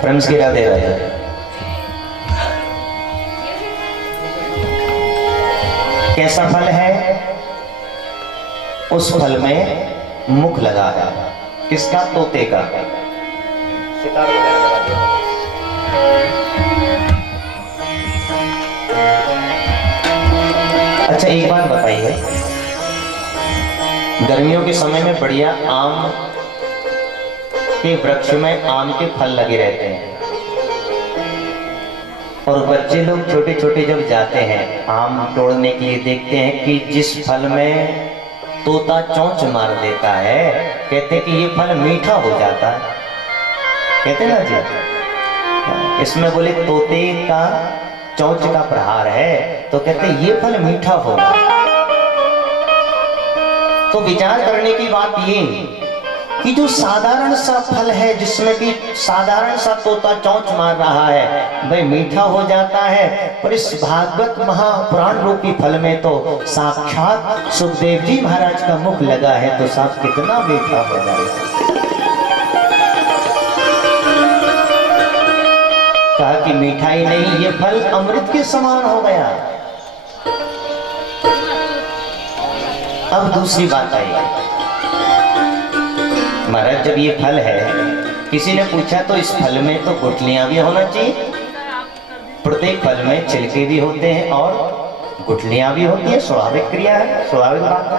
प्रेम से राधे राधे। कैसा फल है? उस फल में मुख लगा है। किसका? तोते का। सितार वगैरह लगा दिया। अच्छा एक बात बताइए, गर्मियों के समय में बढ़िया आम के वृक्ष में आम के फल लगे रहते हैं, और बच्चे लोग छोटे छोटे जब जाते हैं आम तोड़ने के लिए, देखते हैं कि जिस फल में तोता चोंच मार देता है, कहते हैं कि ये फल मीठा हो जाता है। कहते हैं ना जी, इसमें बोले तोते का चोंच का प्रहार है, तो कहते हैं ये फल मीठा होगा। तो विचार करने की बात ये कि जो साधारण सा फल है, जिसमें कि साधारण सा तोता चोंच मार रहा है, वह मीठा हो जाता है, पर इस भागवत महापुराण रूपी फल में तो साक्षात सुखदेव जी महाराज का मुख लगा है, तो साथ कितना मीठा हो जाएगा। कहा कि मिठाई नहीं, ये फल अमृत के समान हो गया। अब दूसरी बात आई, महाराज जब ये फल है, किसी ने पूछा तो इस फल में तो गुठलियां भी होना चाहिए। प्रत्येक फल में छिलके भी होते हैं और गुठलियां भी होती है, स्वाभाविक क्रिया है, स्वाभाविक बात है।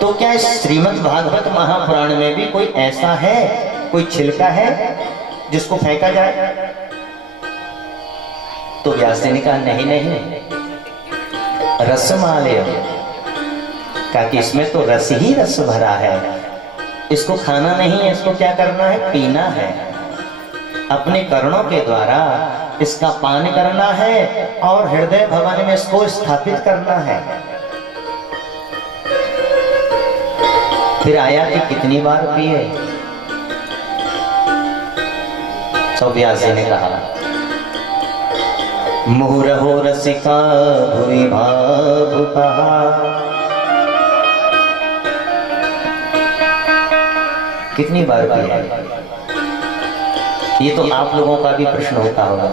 तो क्या इस श्रीमद् भागवत महापुराण में भी कोई ऐसा है, कोई छिलका है जिसको फेंका जाए? तो व्यास जी ने कहा नहीं नहीं, रसमालय, कहा कि इसमें तो रस ही रस भरा है, इसको खाना नहीं है, इसको क्या करना है? पीना है। अपने कर्णों के द्वारा इसका पान करना है और हृदय भवन में इसको स्थापित करना है। फिर आया कि कितनी बार पिए? तो व्यास जी ने कहा, मुहुरहो रसिका भुवि भावुकः। कितनी बार पिया? ये तो आप लोगों का भी प्रश्न होता होगा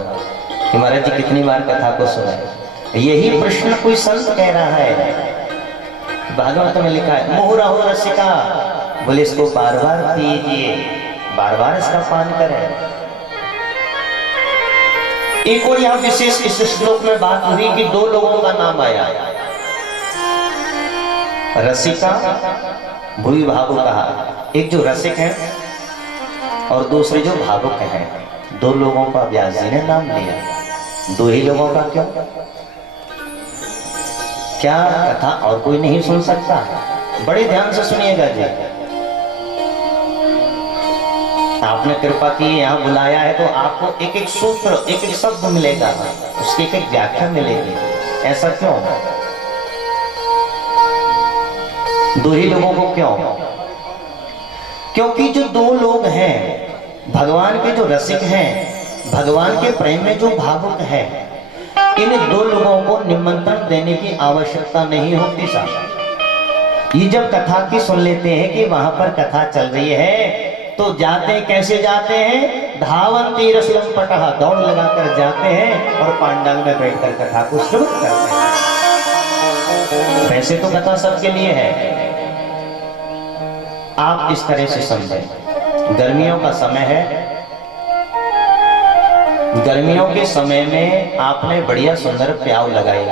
कि महाराज जी कितनी बार कथा को सुना। यही प्रश्न कोई संत कह रहा है, भागवत में लिखा है मुहुरहो रसिका, बोले इसको बार बार पीजिए, बार बार इसका पान करें। एक और यहाँ विशेष इस श्लोक में बात हुई कि दो लोगों का नाम आया, रसिका भूमि भावुक कहा। एक जो रसिक है और दूसरे जो भावुक है, दो लोगों का व्यास जी ने नाम लिया। दो ही लोगों का क्यों? क्या कथा और कोई नहीं सुन सकता? बड़े ध्यान से सुनिएगा जी। आपने कृपा की यहाँ बुलाया है तो आपको एक एक सूत्र, एक एक शब्द मिलेगा, उसकी एक एक व्याख्या मिलेगी। ऐसा क्यों? दो ही लोगों को क्यों? क्योंकि जो दो लोग हैं, भगवान के जो रसिक हैं, भगवान के प्रेम में जो भावुक है, इन दो लोगों को निमंत्रण देने की आवश्यकता नहीं होती साहब। ये जब कथा की सुन लेते हैं कि वहां पर कथा चल रही है तो जाते कैसे जाते हैं? धावंती रसलम पटहा, दौड़ लगाकर जाते हैं और पांडाल में बैठकर कथा को शुरू करते हैं। वैसे तो कथा सबके लिए है, आप इस तरह से समझें। गर्मियों का समय है, गर्मियों के समय में आपने बढ़िया सुंदर प्याऊ लगाई,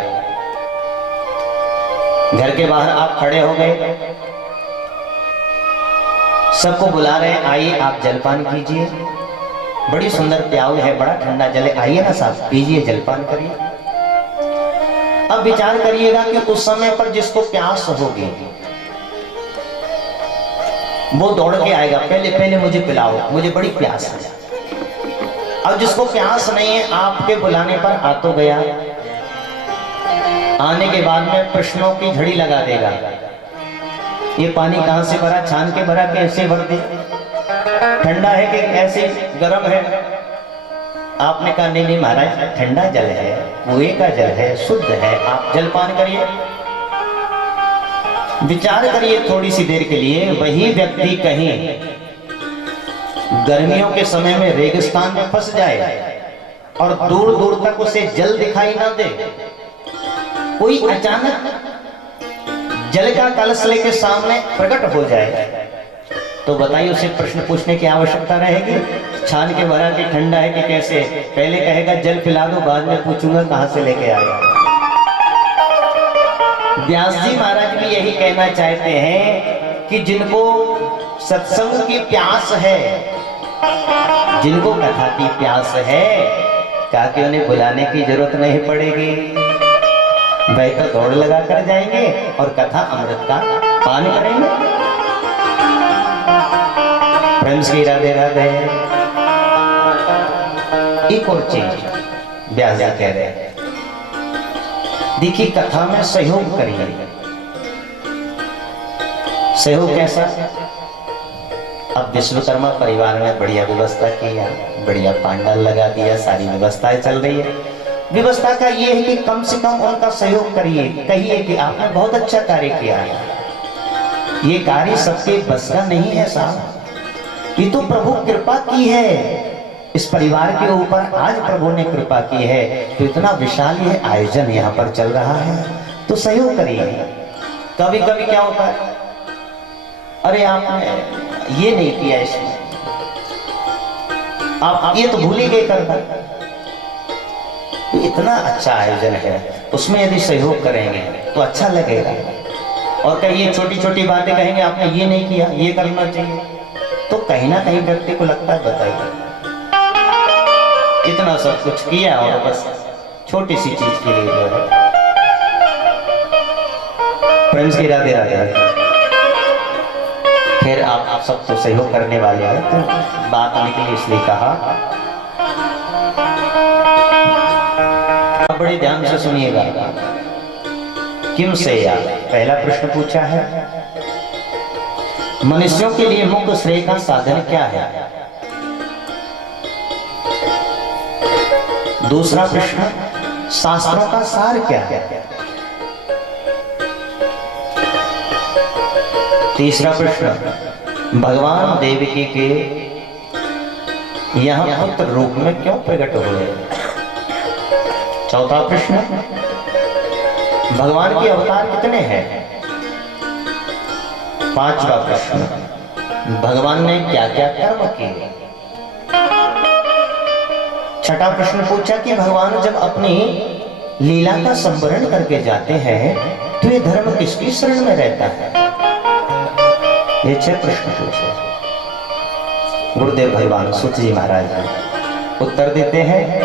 घर के बाहर आप खड़े हो गए, सबको बुला रहे हैं, आइए आप जलपान कीजिए, बड़ी सुंदर प्याऊ है, बड़ा ठंडा जल है, आइए ना साहब पीजिए, जलपान करिए। अब विचार करिएगा कि उस समय पर जिसको प्यास होगी वो दौड़ के आएगा, पहले पहले मुझे पिलाओ, मुझे बड़ी प्यास है। अब जिसको प्यास नहीं है, आपके बुलाने पर आ तो गया, आने के बाद में प्रश्नों की झड़ी लगा देगा। ये पानी कहां से भरा, छान के भरा, कैसे भर दे, ठंडा है कि ऐसे गर्म है? आपने कहा नहीं नहीं महाराज, ठंडा जल है, कुएं का जल है, शुद्ध है, आप जलपान करिए। विचार करिए थोड़ी सी देर के लिए, वही व्यक्ति कहीं गर्मियों के समय में रेगिस्तान में फंस जाए और दूर दूर तक उसे जल दिखाई ना दे, कोई अचानक जल का कलश लेके सामने प्रकट हो जाए, तो बताइए उसे प्रश्न पूछने की आवश्यकता रहेगी? छान के भरा कि ठंडा है कि कैसे? पहले कहेगा जल पिला दो, बाद में पूछूंगा कहां से लेके आया। व्यास जी महाराज भी यही कहना चाहते हैं कि जिनको सत्संग की प्यास है, जिनको कथा की प्यास है, कहा कि उन्हें बुलाने की जरूरत नहीं पड़ेगी, वह तो दौड़ लगा कर जाएंगे और कथा अमृत का पान करेंगे। प्रेम श्री राधे राधे। एक और चीज व्यास जी कह रहे हैं, देखिए कथा में सहयोग करिए। सहयोग कैसा? अब विश्वकर्मा परिवार ने बढ़िया व्यवस्था किया, बढ़िया पांडाल लगा दिया, सारी व्यवस्थाएं चल रही है। व्यवस्था का ये है कि कम से कम उनका सहयोग करिए, कहिए कि आपने बहुत अच्छा कार्य किया है। ये कार्य सबके बस का नहीं है साहब, ये तो प्रभु कृपा की है इस परिवार के ऊपर, आज प्रभु ने कृपा की है तो इतना विशाल ये आयोजन यहाँ पर चल रहा है, तो सहयोग करिए। कभी कभी क्या होता है, अरे आपने ये नहीं किया, इसमें आप ये तो भूल ही गए करना। इतना अच्छा आयोजन है, उसमें यदि सहयोग करेंगे तो अच्छा लगेगा। और कहीं ये छोटी छोटी बातें कहेंगे आपने ये नहीं किया, ये करना चाहिए, तो कहीं ना कहीं व्यक्ति को लगता है बताइए इतना सब कुछ किया और बस छोटी सी चीज के लिए जो है। फ्रेंड्स की राधे राधे। फिर आप सब तो सहयोग करने वाले हैं, तो बात निकली इसलिए कहा। बड़े ध्यान से सुनिएगा। किम से या पहला प्रश्न पूछा है, मनुष्यों के लिए मुख्य श्रेय का साधन क्या है? दूसरा प्रश्न, शास्त्रों का सार क्या है? तीसरा प्रश्न, भगवान देवकी के यहाँ पुत्र रूप में क्यों प्रकट हुए? चौथा प्रश्न, भगवान के अवतार कितने हैं? पांचवा प्रश्न, भगवान ने क्या क्या कर्म किए? छठा प्रश्न पूछा कि भगवान जब अपनी लीला का संवरण करके जाते हैं तो ये धर्म किसकी शरण में रहता है? ये 6 प्रश्न पूछे। गुरुदेव भगवान सूत जी महाराज उत्तर देते हैं,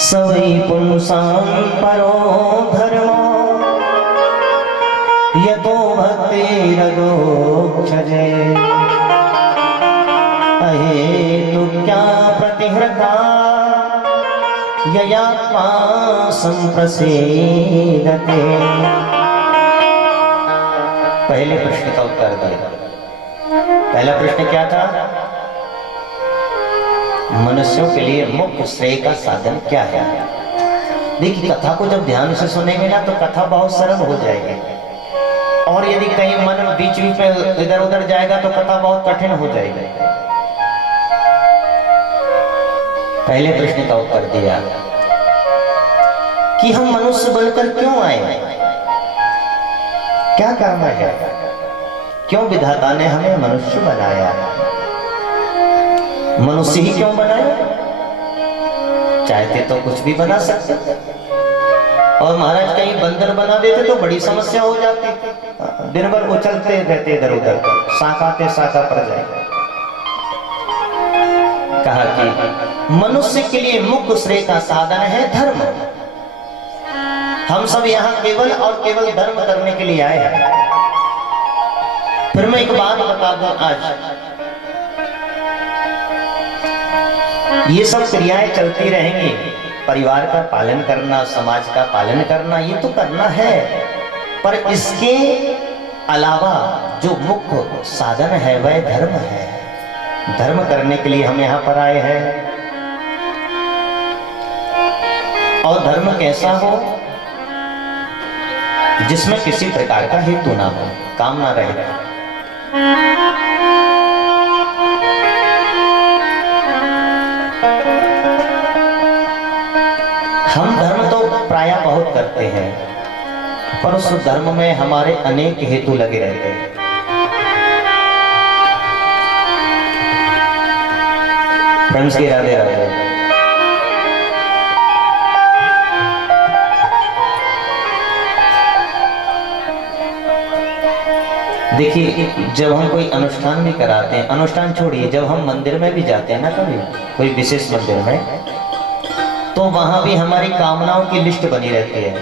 सवै पुंसां परो धर्मो यतो भक्तिरदोक्षजे अहेतुक्या प्रतिहृता ययात्मा संप्रसीदते। पहले प्रश्न का उत्तर दिया। पहला प्रश्न क्या था? मनुष्यों के लिए मुख्य श्रेय का साधन क्या है? देखिए, कथा को जब ध्यान से सुनेंगे ना तो कथा बहुत सरल हो जाएगी, और यदि कहीं मन बीच बीच में इधर उधर जाएगा तो कथा बहुत कठिन हो जाएगी। पहले प्रश्न का उत्तर दिया कि हम मनुष्य बनकर क्यों आए, क्या काम है, क्यों विधाता ने हमें मनुष्य बनाया, मनुष्य ही क्यों बनाया? चाहते तो कुछ भी बना सकते, और महाराज कहीं बंदर बना देते तो बड़ी समस्या हो जाती, दिन भर उछलते रहते इधर उधर, शाखाते शाखा पर जाए। कहा कि मनुष्य के लिए मुख्य श्रेय का साधन है धर्म। हम सब यहाँ केवल और केवल धर्म करने के लिए आए हैं। फिर मैं एक बात बता दूं, आज ये सब क्रियाएं चलती रहेंगी, परिवार का पालन करना, समाज का पालन करना, ये तो करना है, पर इसके अलावा जो मुख्य साधन है वह धर्म है। धर्म करने के लिए हम यहाँ पर आए हैं। और धर्म कैसा हो? जिसमें किसी प्रकार का हेतु ना हो, काम ना रहे। हम धर्म तो प्रायः बहुत करते हैं, पर उस धर्म में हमारे अनेक हेतु लगे रहते हैं। फ्रेंड्स की राधे राधे। देखिए, जब हम कोई अनुष्ठान भी कराते हैं, अनुष्ठान छोड़िए, जब हम मंदिर में भी जाते हैं ना, कभी कोई विशेष मंदिर में, तो वहां भी हमारी कामनाओं की लिस्ट बनी रहती है।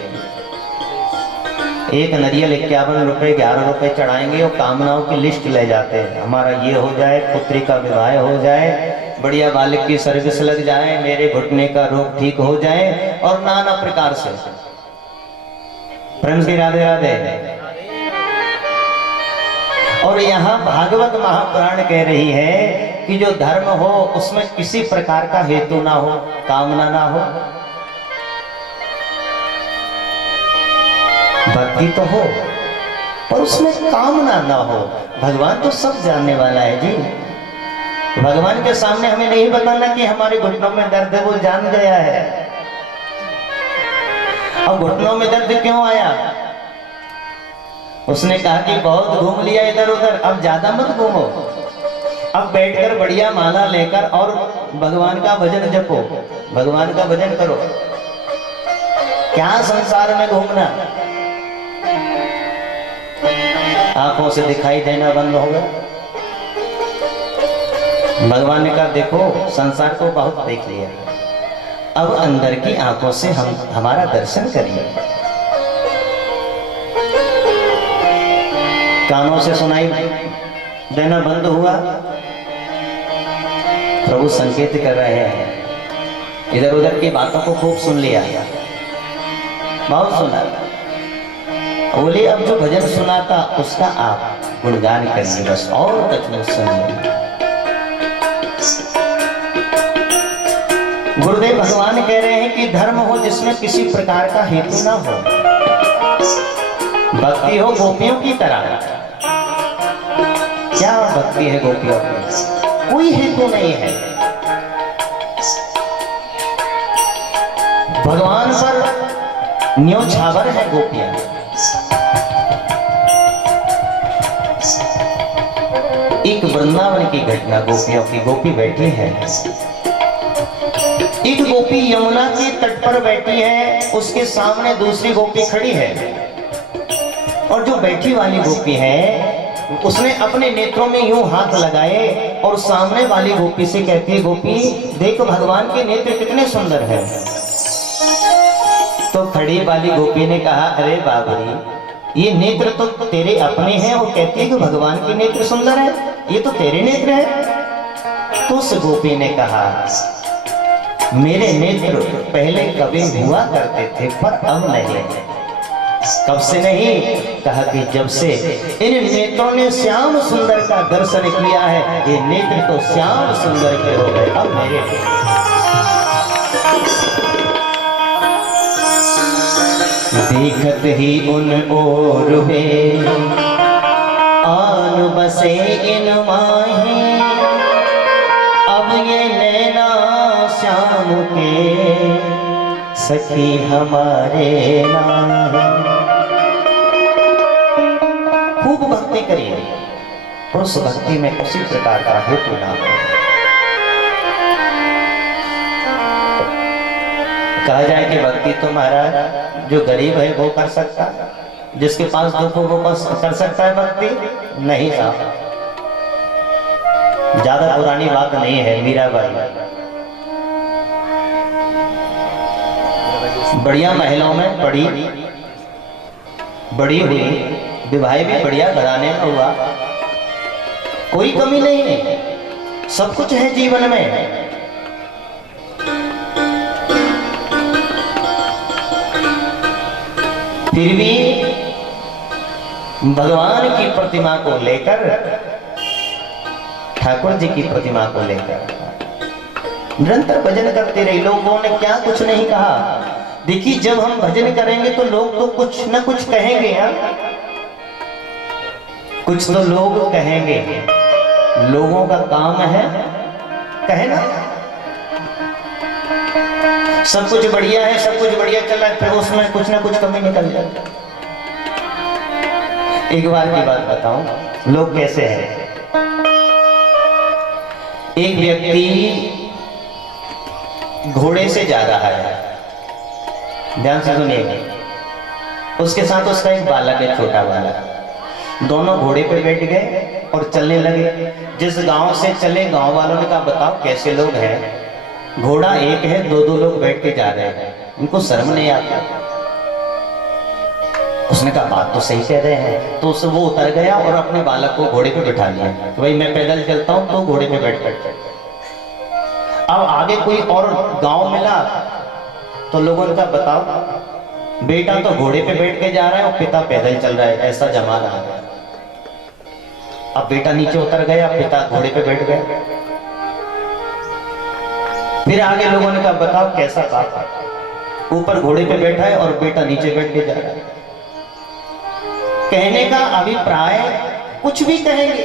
एक नरियल 51 रुपए 11 रुपए चढ़ाएंगे और कामनाओं की लिस्ट ले जाते हैं। हमारा ये हो जाए, पुत्री का विवाह हो जाए, बढ़िया बालिक की सर्विस लग जाए, मेरे घुटने का रोग ठीक हो जाए, और नाना प्रकार से। प्रेम की राधे राधे। और यहाँ भागवत महापुराण कह रही है कि जो धर्म हो उसमें किसी प्रकार का हेतु ना हो, कामना ना हो। भक्ति तो हो पर उसमें कामना ना हो। भगवान तो सब जानने वाला है जी। भगवान के सामने हमें नहीं बताना कि हमारे घुटनों में दर्द है, वो जान गया है। अब घुटनों में दर्द क्यों आया? उसने कहा कि बहुत घूम लिया इधर उधर, अब ज्यादा मत घूमो, अब बैठकर बढ़िया माला लेकर और भगवान का भजन जपो, भगवान का भजन करो। क्या संसार में घूमना? आंखों से दिखाई देना बंद होगा। भगवान ने कहा देखो, संसार को बहुत देख लिया, अब अंदर की आंखों से हमारा दर्शन करिए। कानों से सुनाई देना बंद हुआ, प्रभु संकेत कर रहे हैं। इधर उधर की बातों को खूब सुन लिया, बहुत सुना। बोले अब जो भजन सुना था उसका आप गुणगान करिए बस, और कुछ नहीं सुनिए। गुरुदेव भगवान कह रहे हैं कि धर्म हो जिसमें किसी प्रकार का हेतु ना हो। भक्ति हो गोपियों की तरह। क्या भक्ति है गोपियों की? कोई हेतु नहीं है। भगवान पर न्योछावर है गोपियां। एक वृंदावन की घटना, गोपियों की। गोपी बैठी है, एक गोपी यमुना के तट पर बैठी है, उसके सामने दूसरी गोपी खड़ी है। और जो बैठी वाली गोपी है उसने अपने नेत्रों में यूं हाथ लगाए और सामने वाली गोपी से कहती है, गोपी देखो भगवान के नेत्र कितने सुंदर हैं। तो खड़ी वाली गोपी ने कहा, अरे बाबरी, ये नेत्र तो तेरे अपने हैं और कहती है कि भगवान के नेत्र सुंदर है, ये तो तेरे नेत्र है। तो उस गोपी ने कहा, मेरे नेत्र पहले कभी हुआ करते थे पर अब नहीं। कब से नहीं? कहा कि जब से इन नेत्रों ने श्याम सुंदर का दर्शन किया है, ये नेत्र तो श्याम सुंदर के हो गए, अब मेरे। देखत ही उन ओर वे आन बसे इन माही, अब ये नैना श्याम के सखी हमारे नाम। खूब भक्ति करिए, उस भक्ति में उसी प्रकार का हेतु ना हो। कहा जाए कि भक्ति तो महाराज जो गरीब है वो कर सकता है, जिसके पास दुख हो वो कर सकता है भक्ति? नहीं साहब, ज्यादा पुरानी बात नहीं है। मीराबाई बढ़िया महलों में बड़ी हुई, विवाह भी बढ़िया घराने में हुआ, कोई कमी नहीं है, सब कुछ है जीवन में। फिर भी भगवान की प्रतिमा को लेकर, ठाकुर जी की प्रतिमा को लेकर निरंतर भजन करते रहे। लोगों ने क्या कुछ नहीं कहा। देखिए, जब हम भजन करेंगे तो लोग तो कुछ न कुछ कहेंगे। कुछ तो लोग कहेंगे, लोगों का काम है कहना। सब कुछ बढ़िया है, सब कुछ बढ़िया चल रहा है, फिर उसमें कुछ ना कुछ कमी निकल जाती। एक बार की बात बताऊं, लोग कैसे हैं। एक व्यक्ति घोड़े से जा रहा है, ध्यान से सुनिए। उसके साथ उसका एक बालक है, छोटा बालक। दोनों घोड़े पे बैठ गए और चलने लगे। जिस गांव से चले, गांव वालों ने कहा, बताओ कैसे लोग हैं, घोड़ा एक है, दो दो लोग बैठ के जा रहे हैं, उनको शर्म नहीं आता। उसने कहा, बात तो सही कह रहे हैं। तो वो उतर गया और अपने बालक को घोड़े पे बैठा लिया कि भाई मैं पैदल चलता हूं, तो घोड़े पे बैठ। अब आगे कोई और गांव मिला तो लोगों ने कहा, बताओ बेटा तो घोड़े पे बैठ के जा रहा है और पिता पैदल चल रहा है, ऐसा जमाना है। अब बेटा नीचे उतर गया, पिता घोड़े पे बैठ गया। फिर आगे लोगों ने कहा, बताओ कैसा बात है, ऊपर घोड़े पे बैठा है और बेटा नीचे बैठ के जा रहा है। कहने का अभिप्राय कुछ भी कहेंगे,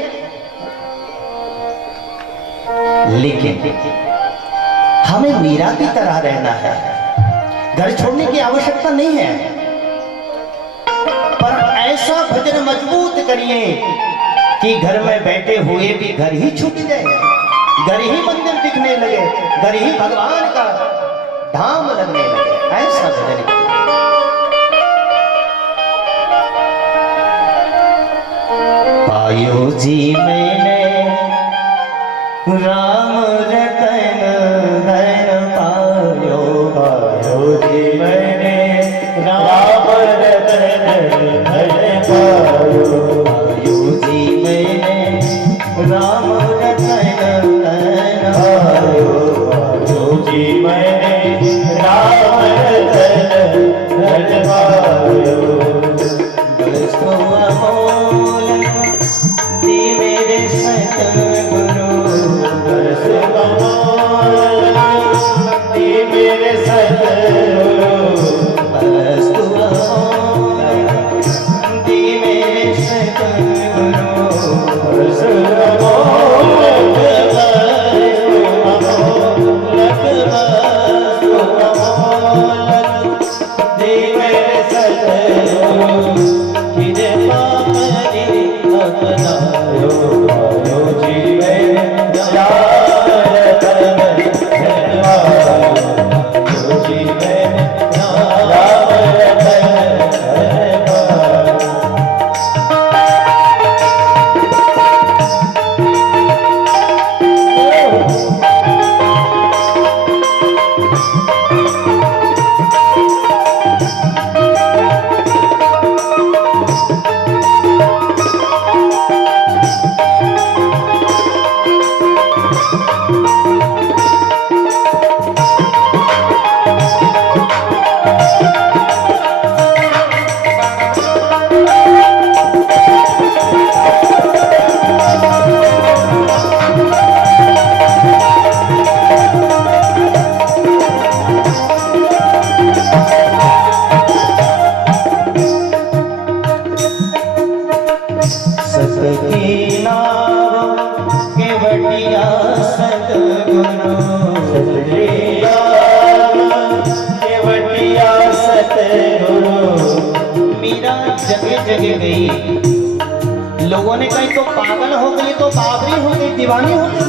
लेकिन हमें मीरा की तरह रहना है। घर छोड़ने की आवश्यकता नहीं है, पर ऐसा भजन मजबूत करिए कि घर में बैठे हुए भी घर ही छूट जाए, घर ही मंदिर दिखने लगे, घर ही भगवान का धाम लगने लगे। ऐसा भजन पायो जी मैंने राम रतन धन पायो, पायो जी मैंने राम रतन धन पायो, पायो जी मैंने राम रतन धन पायो, पायो जी मैंने राम रतन धन पायो। बरसो अमोल दी मेरे सतगुरु, बरसो अमोल दी मेरे सतगुरु, बरसो अमोल दी मेरे सतगुरु, बरसो अमोल दी मेरे सतगुरु। जगह जगह गई, लोगों ने कहा तो पागल हो गई, तो बावरी हो गई, दीवानी हो गई।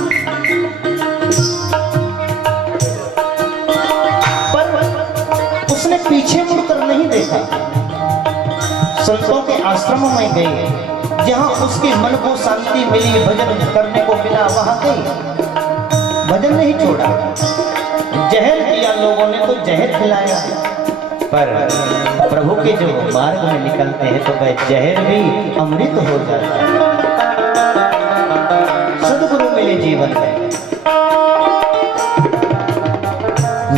पर उसने पीछे मुड़कर नहीं देखा। संतों के आश्रमों में गई, जहां उसके मन को शांति मिली, भजन करने को मिला, वहां गई, भजन नहीं छोड़ा। जहर दिया लोगों ने तो जहर खिलाया, पर प्रभु के जो मार्ग में निकलते हैं तो वह जहर भी अमृत हो जाता है। सदगुरु मिले जीवन में,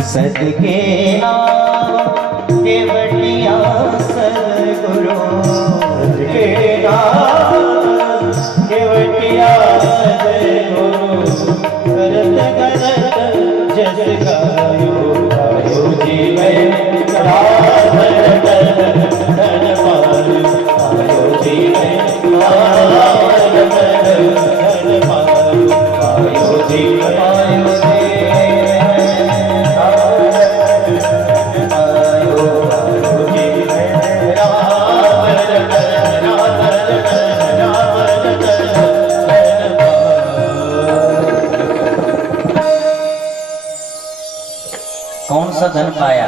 सदके नाम के बटिया सदगुरु, के नाम के बटिया सदगुरु, करत करत जस गायो गायो जी मैं राधन धन पायो, गायो जी मैं राधन धन पायो, गायो जी पायो कौन सा धन पाया?